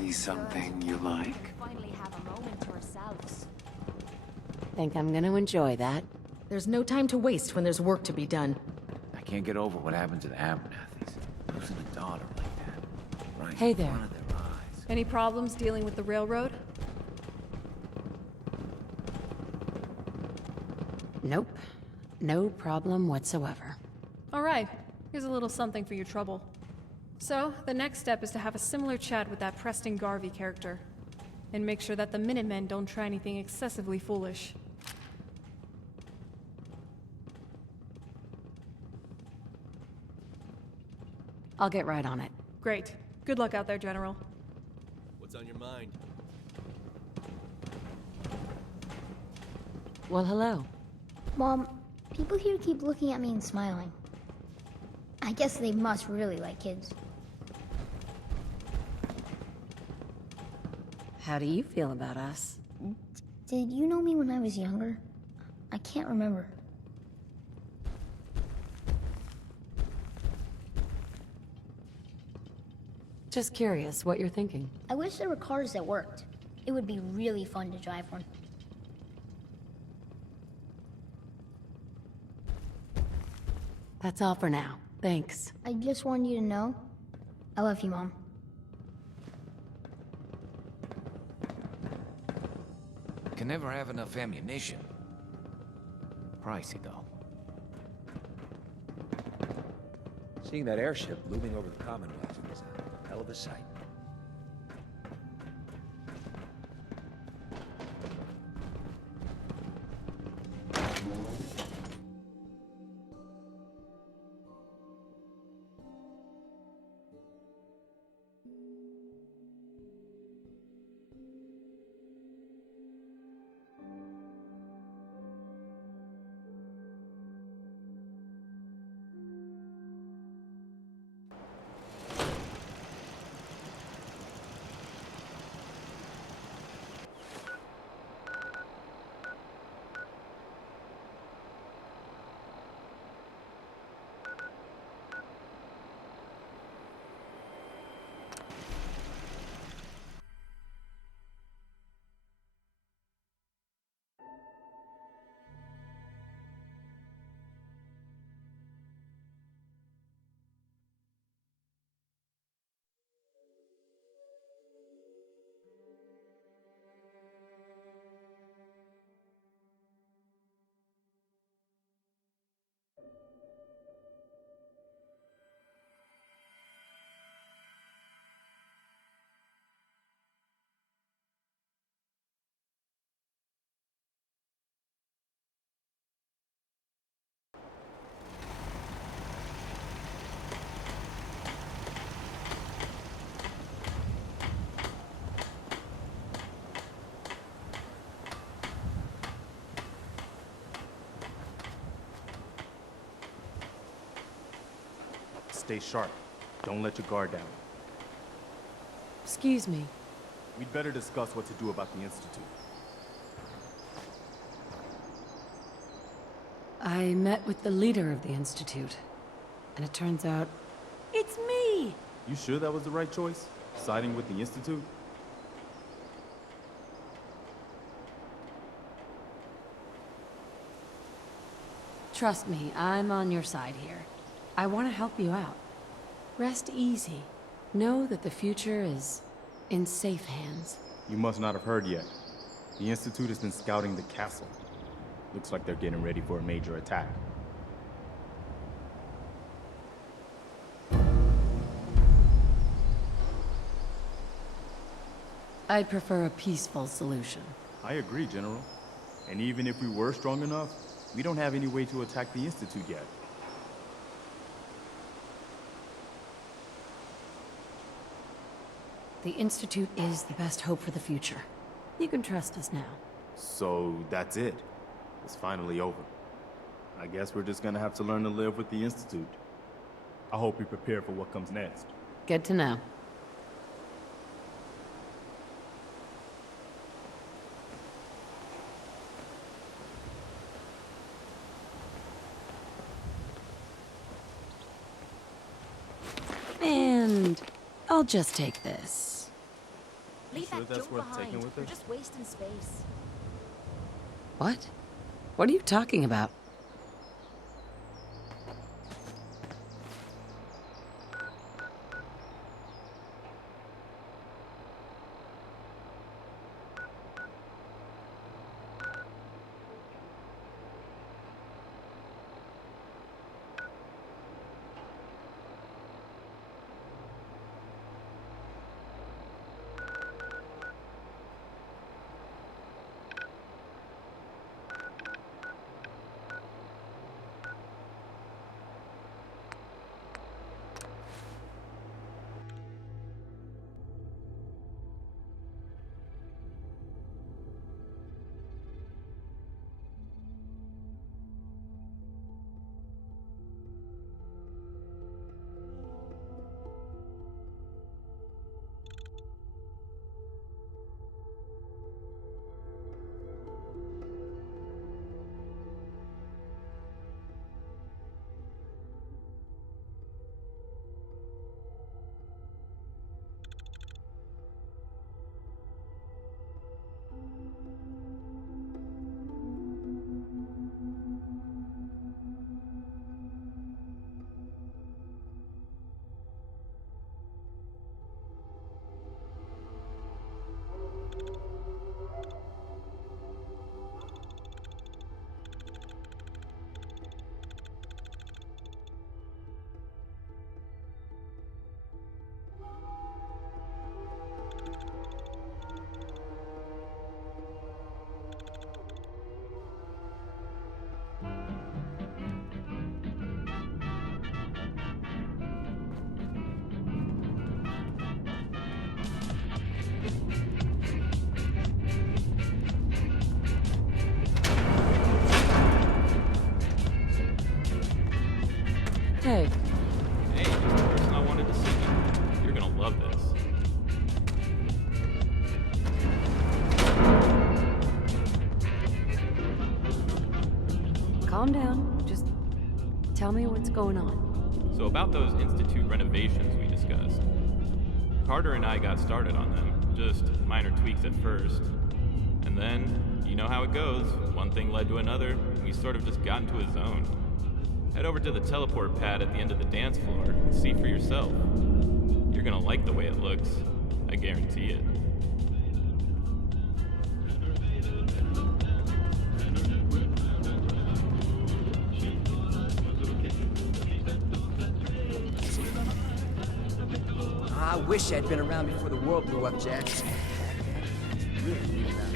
see something you like? Finally have a moment to ourselves. Think I'm gonna enjoy that. There's no time to waste when there's work to be done. I can't get over what happened to the Abernathy's. Losing a daughter like that. Right Hey in there. front of their eyes. Any problems dealing with the railroad? Nope. No problem whatsoever. All right, here's a little something for your trouble. So, the next step is to have a similar chat with that Preston Garvey character. And make sure that the Minutemen don't try anything excessively foolish. I'll get right on it. Great. Good luck out there, General. What's on your mind? Well, hello. Mom, people here keep looking at me and smiling. I guess they must really like kids. How do you feel about us? Did you know me when I was younger? I can't remember. Just curious what you're thinking. I wish there were cars that worked. It would be really fun to drive one. That's all for now. Thanks. I just wanted you to know, I love you, Mom. Can never have enough ammunition. Pricey, though. Seeing that airship looming over the Commonwealth was a hell of a sight. Stay sharp. Don't let your guard down. Excuse me. We'd better discuss what to do about the Institute. I met with the leader of the Institute, and it turns out it's me! You sure that was the right choice? Siding with the Institute? Trust me, I'm on your side here. I want to help you out. Rest easy. Know that the future is in safe hands. You must not have heard yet. The Institute has been scouting the castle. Looks like they're getting ready for a major attack. I'd prefer a peaceful solution. I agree, General. And even if we were strong enough, we don't have any way to attack the Institute yet. The Institute is the best hope for the future. You can trust us now. So that's it. It's finally over. I guess we're just gonna have to learn to live with the Institute. I hope you're prepared for what comes next. Good to know. And I'll just take this. Leave sure that that's junk worth behind. taking with her? You're just wasting space. What? What are you talking about? Hey. Hey, you're the person I wanted to see. You're gonna love this. Calm down. Just tell me what's going on. So about those Institute renovations we discussed. Carter and I got started on them, just minor tweaks at first. And then, you know how it goes, one thing led to another, and we sort of just got into a zone. Head over to the teleport pad at the end of the dance floor and see for yourself. You're gonna like the way it looks. I guarantee it. I wish I'd been around before the world blew up, Jack. Really needed that.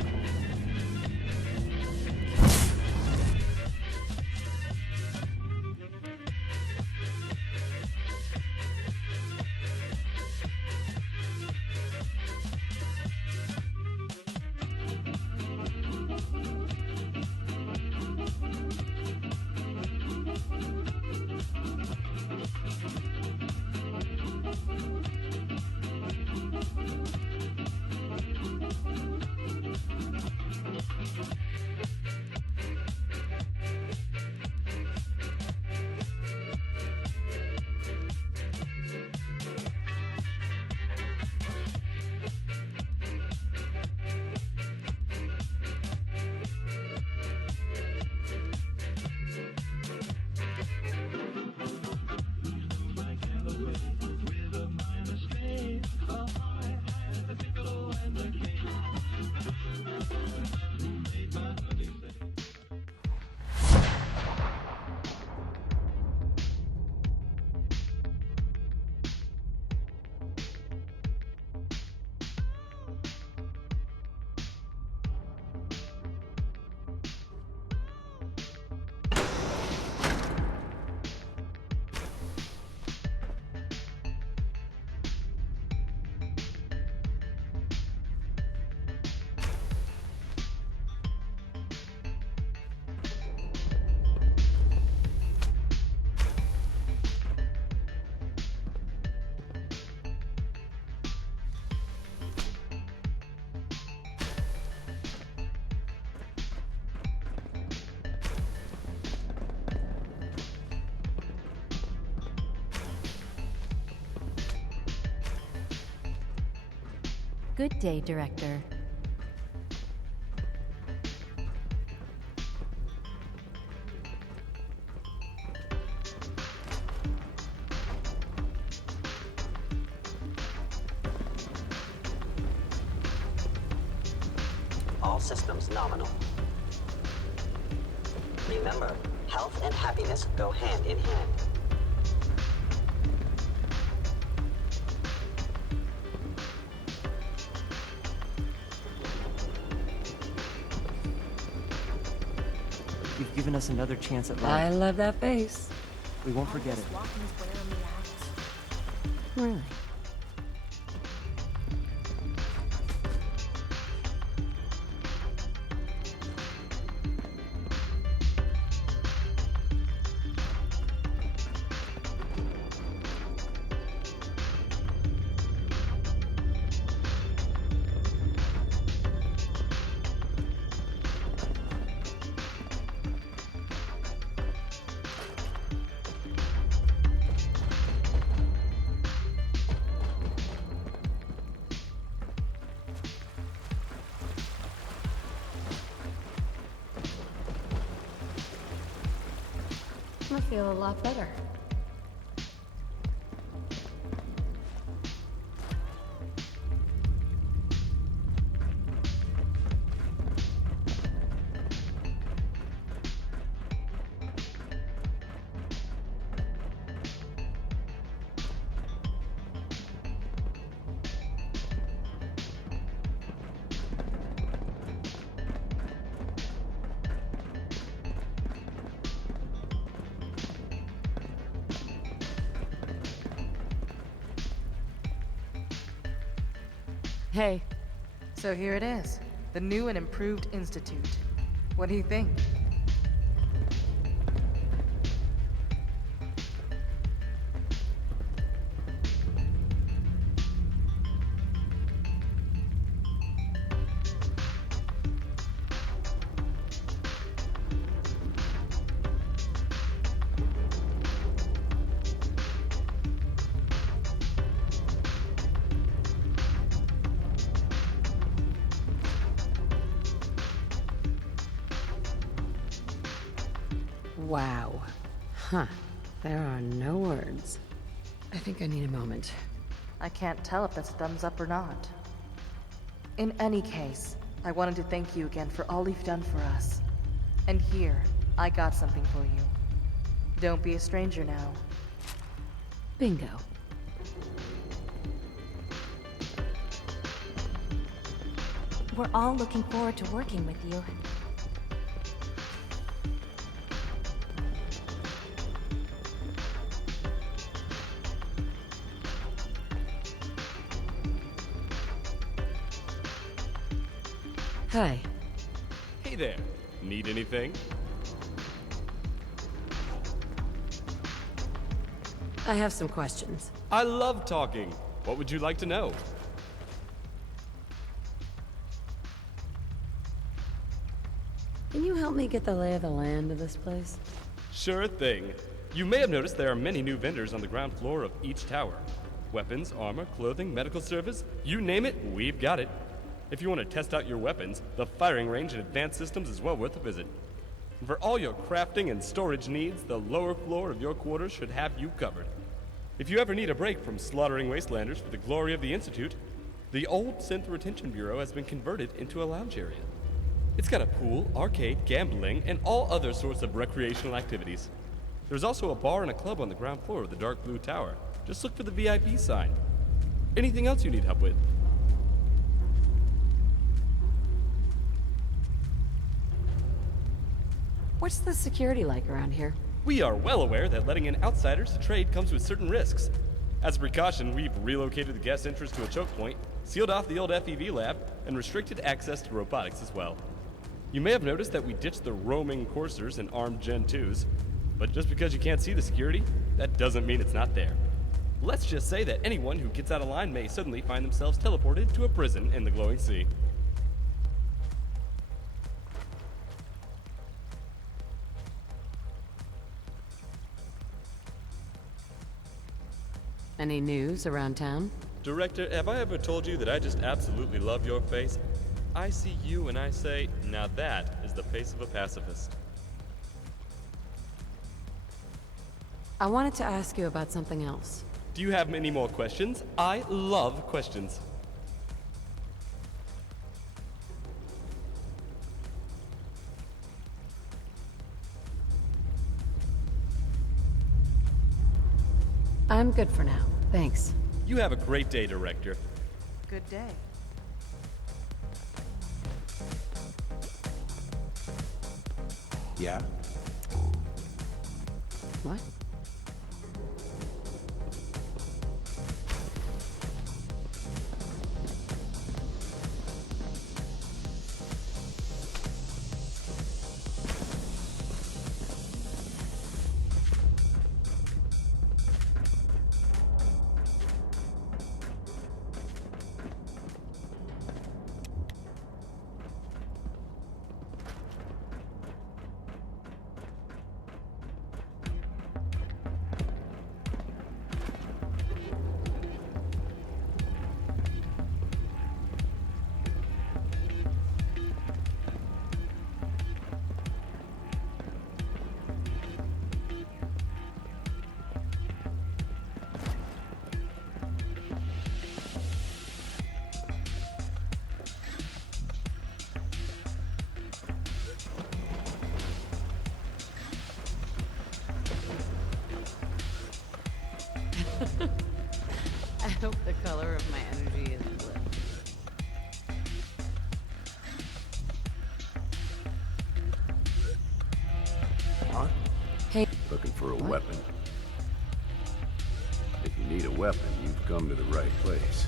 Good day, Director. All systems nominal. Remember, health and happiness go hand in hand. You've given us another chance at life. I love that face. We won't forget it. Really? I feel a lot better. Hey. So here it is. The new and improved Institute. What do you think? Wow. Huh. There are no words. I think I need a moment. I can't tell if that's a thumbs up or not. In any case, I wanted to thank you again for all you've done for us. And here, I got something for you. Don't be a stranger now. Bingo. We're all looking forward to working with you. Hi. Hey there. Need anything? I have some questions. I love talking. What would you like to know? Can you help me get the lay of the land of this place? Sure thing. You may have noticed there are many new vendors on the ground floor of each tower. Weapons, armor, clothing, medical service, you name it, we've got it. If you want to test out your weapons, the firing range and advanced systems is well worth a visit. And for all your crafting and storage needs, the lower floor of your quarters should have you covered. If you ever need a break from slaughtering wastelanders for the glory of the Institute, the old Synth Retention Bureau has been converted into a lounge area. It's got a pool, arcade, gambling, and all other sorts of recreational activities. There's also a bar and a club on the ground floor of the dark blue tower. Just look for the VIP sign. Anything else you need help with? What's the security like around here? We are well aware that letting in outsiders to trade comes with certain risks. As a precaution, we've relocated the guest entrance to a choke point, sealed off the old FEV lab, and restricted access to robotics as well. You may have noticed that we ditched the roaming coursers and armed Gen 2s, but just because you can't see the security, that doesn't mean it's not there. Let's just say that anyone who gets out of line may suddenly find themselves teleported to a prison in the glowing sea. Any news around town? Director, have I ever told you that I just absolutely love your face? I see you and I say, now that is the face of a pacifist. I wanted to ask you about something else. Do you have any more questions? I love questions. I'm good for now. Thanks. You have a great day, Director. Good day. Yeah? What? I hope the color of my energy is blue. What? Hey. Looking for a weapon. If you need a weapon, you've come to the right place.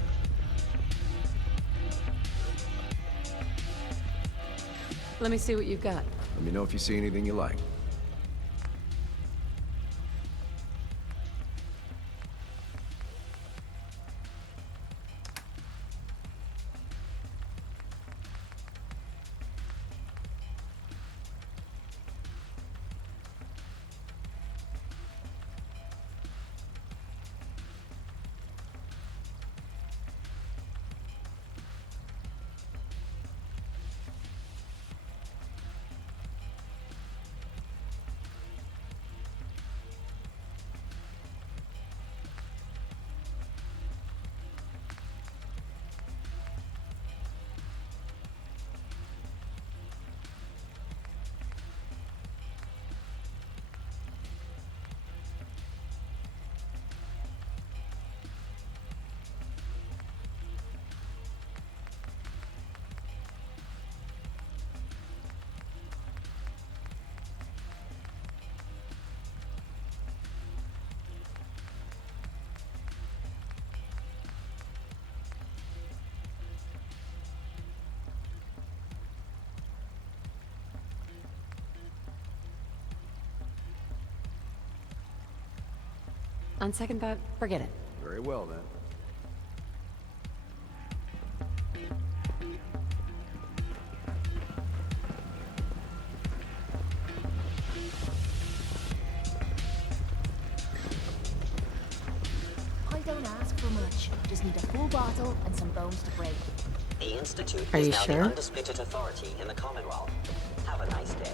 Let me see what you've got. Let me know if you see anything you like. On second thought, forget it. Very well, then. I don't ask for much. Just need a full bottle and some bones to break. The Institute Are is you now sure? the undisputed authority in the Commonwealth. Have a nice day.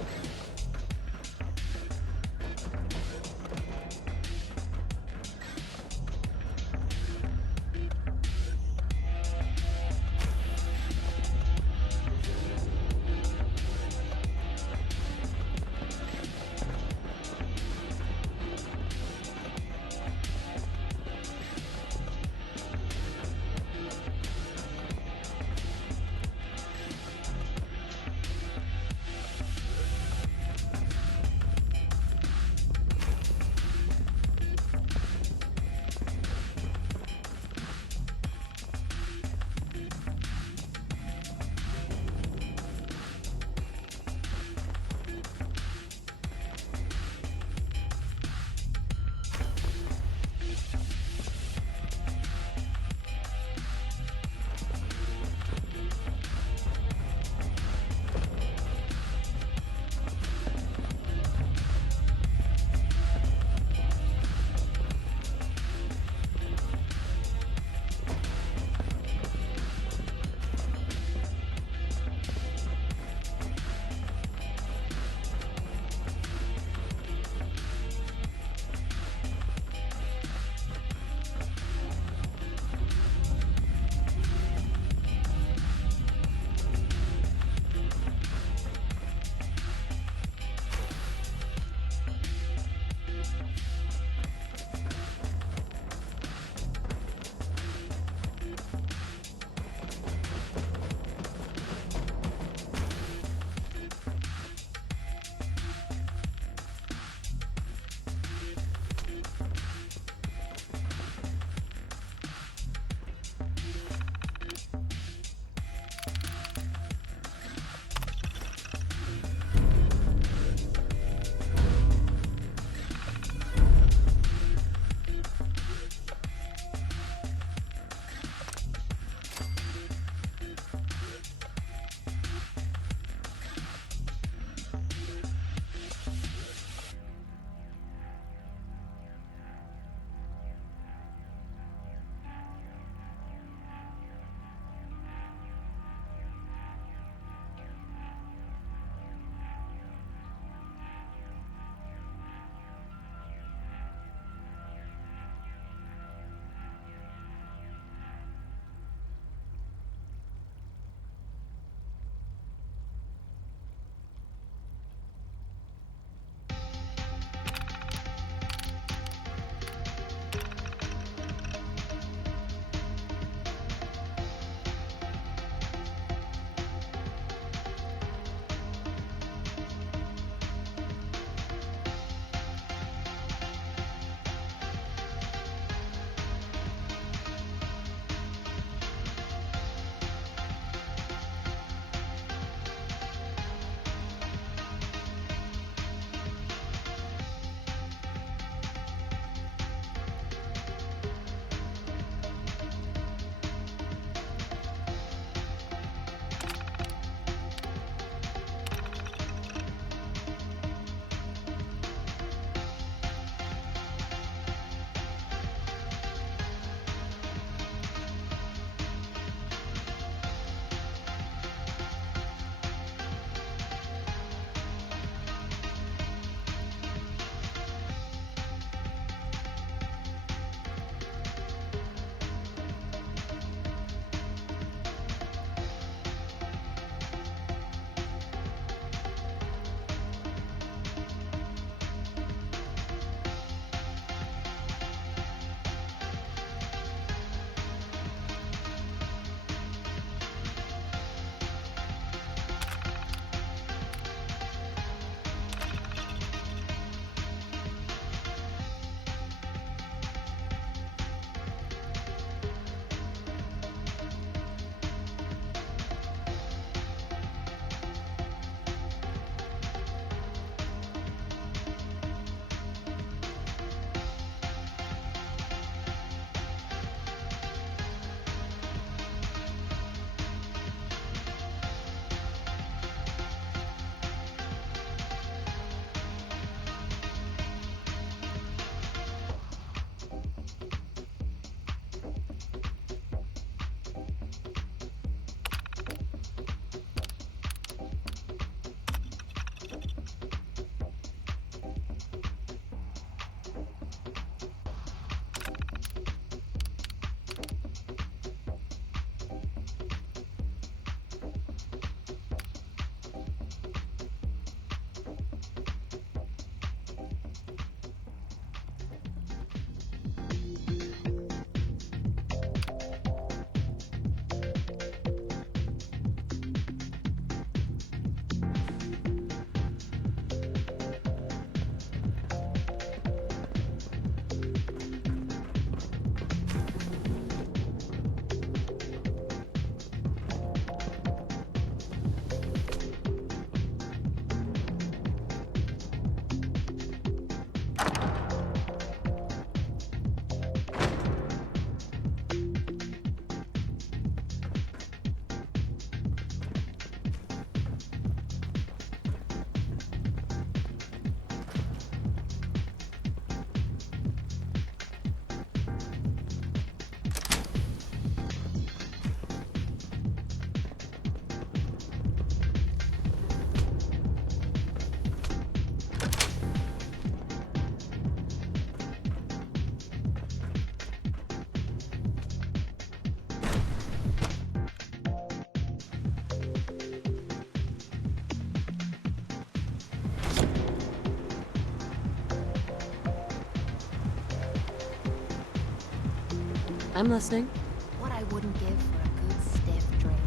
I'm listening. What I wouldn't give for a good stiff drink.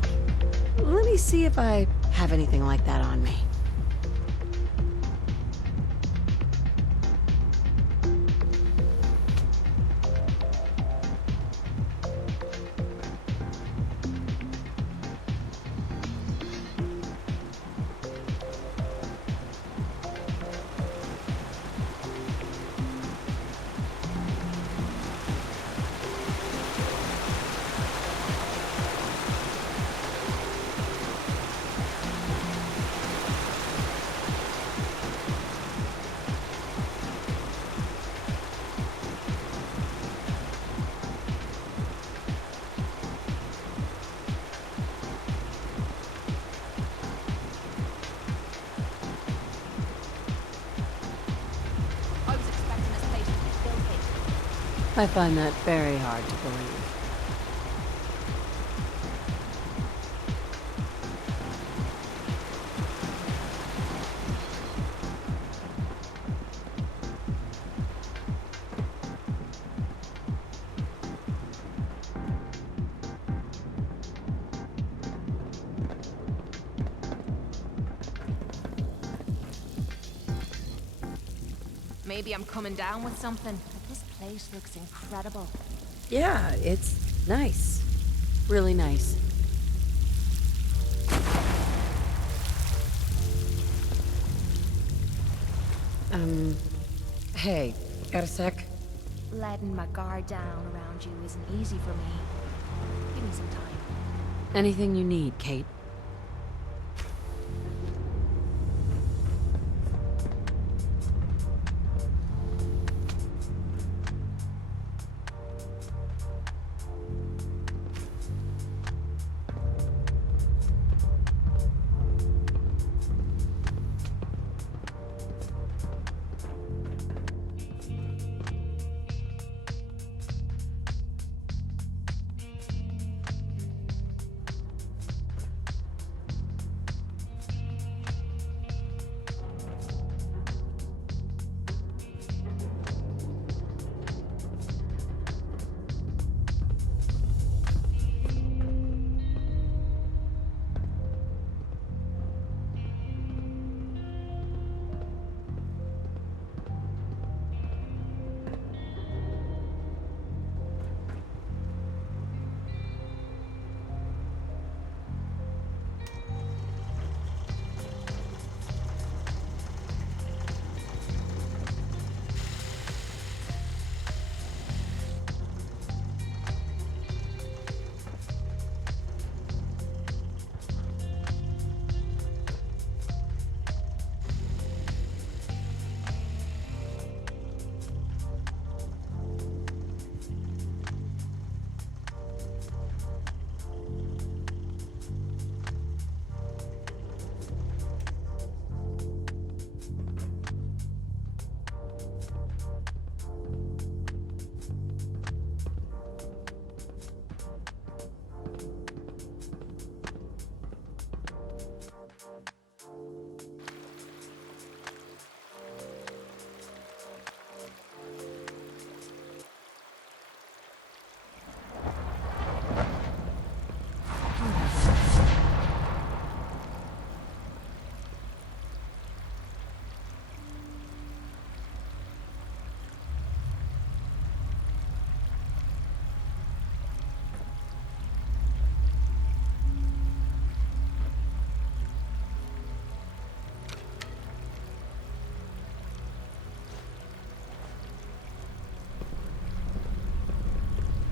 Let me see if I have anything like that on me. I find that very hard to believe. Maybe I'm coming down with something, but this place looks incredible. Yeah, it's nice. Really nice. Hey, got a sec? Letting my guard down around you isn't easy for me. Give me some time. Anything you need, Kate.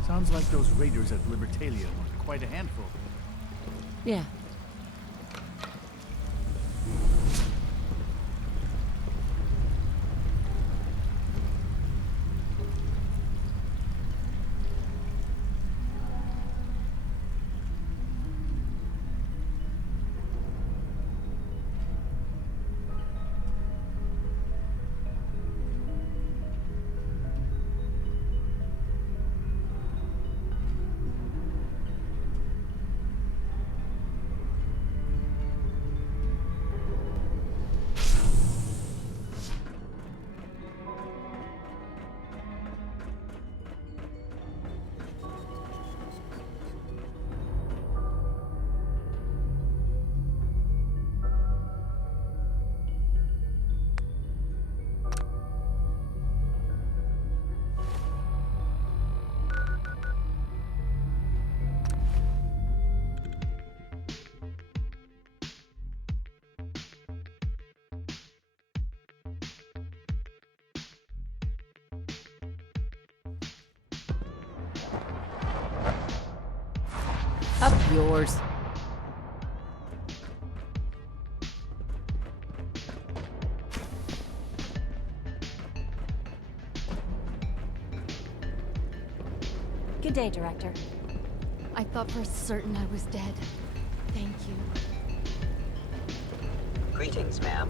Sounds like those raiders at Libertalia were quite a handful. Yeah. Up yours. Good day, Director. I thought for certain I was dead. Thank you. Greetings, ma'am.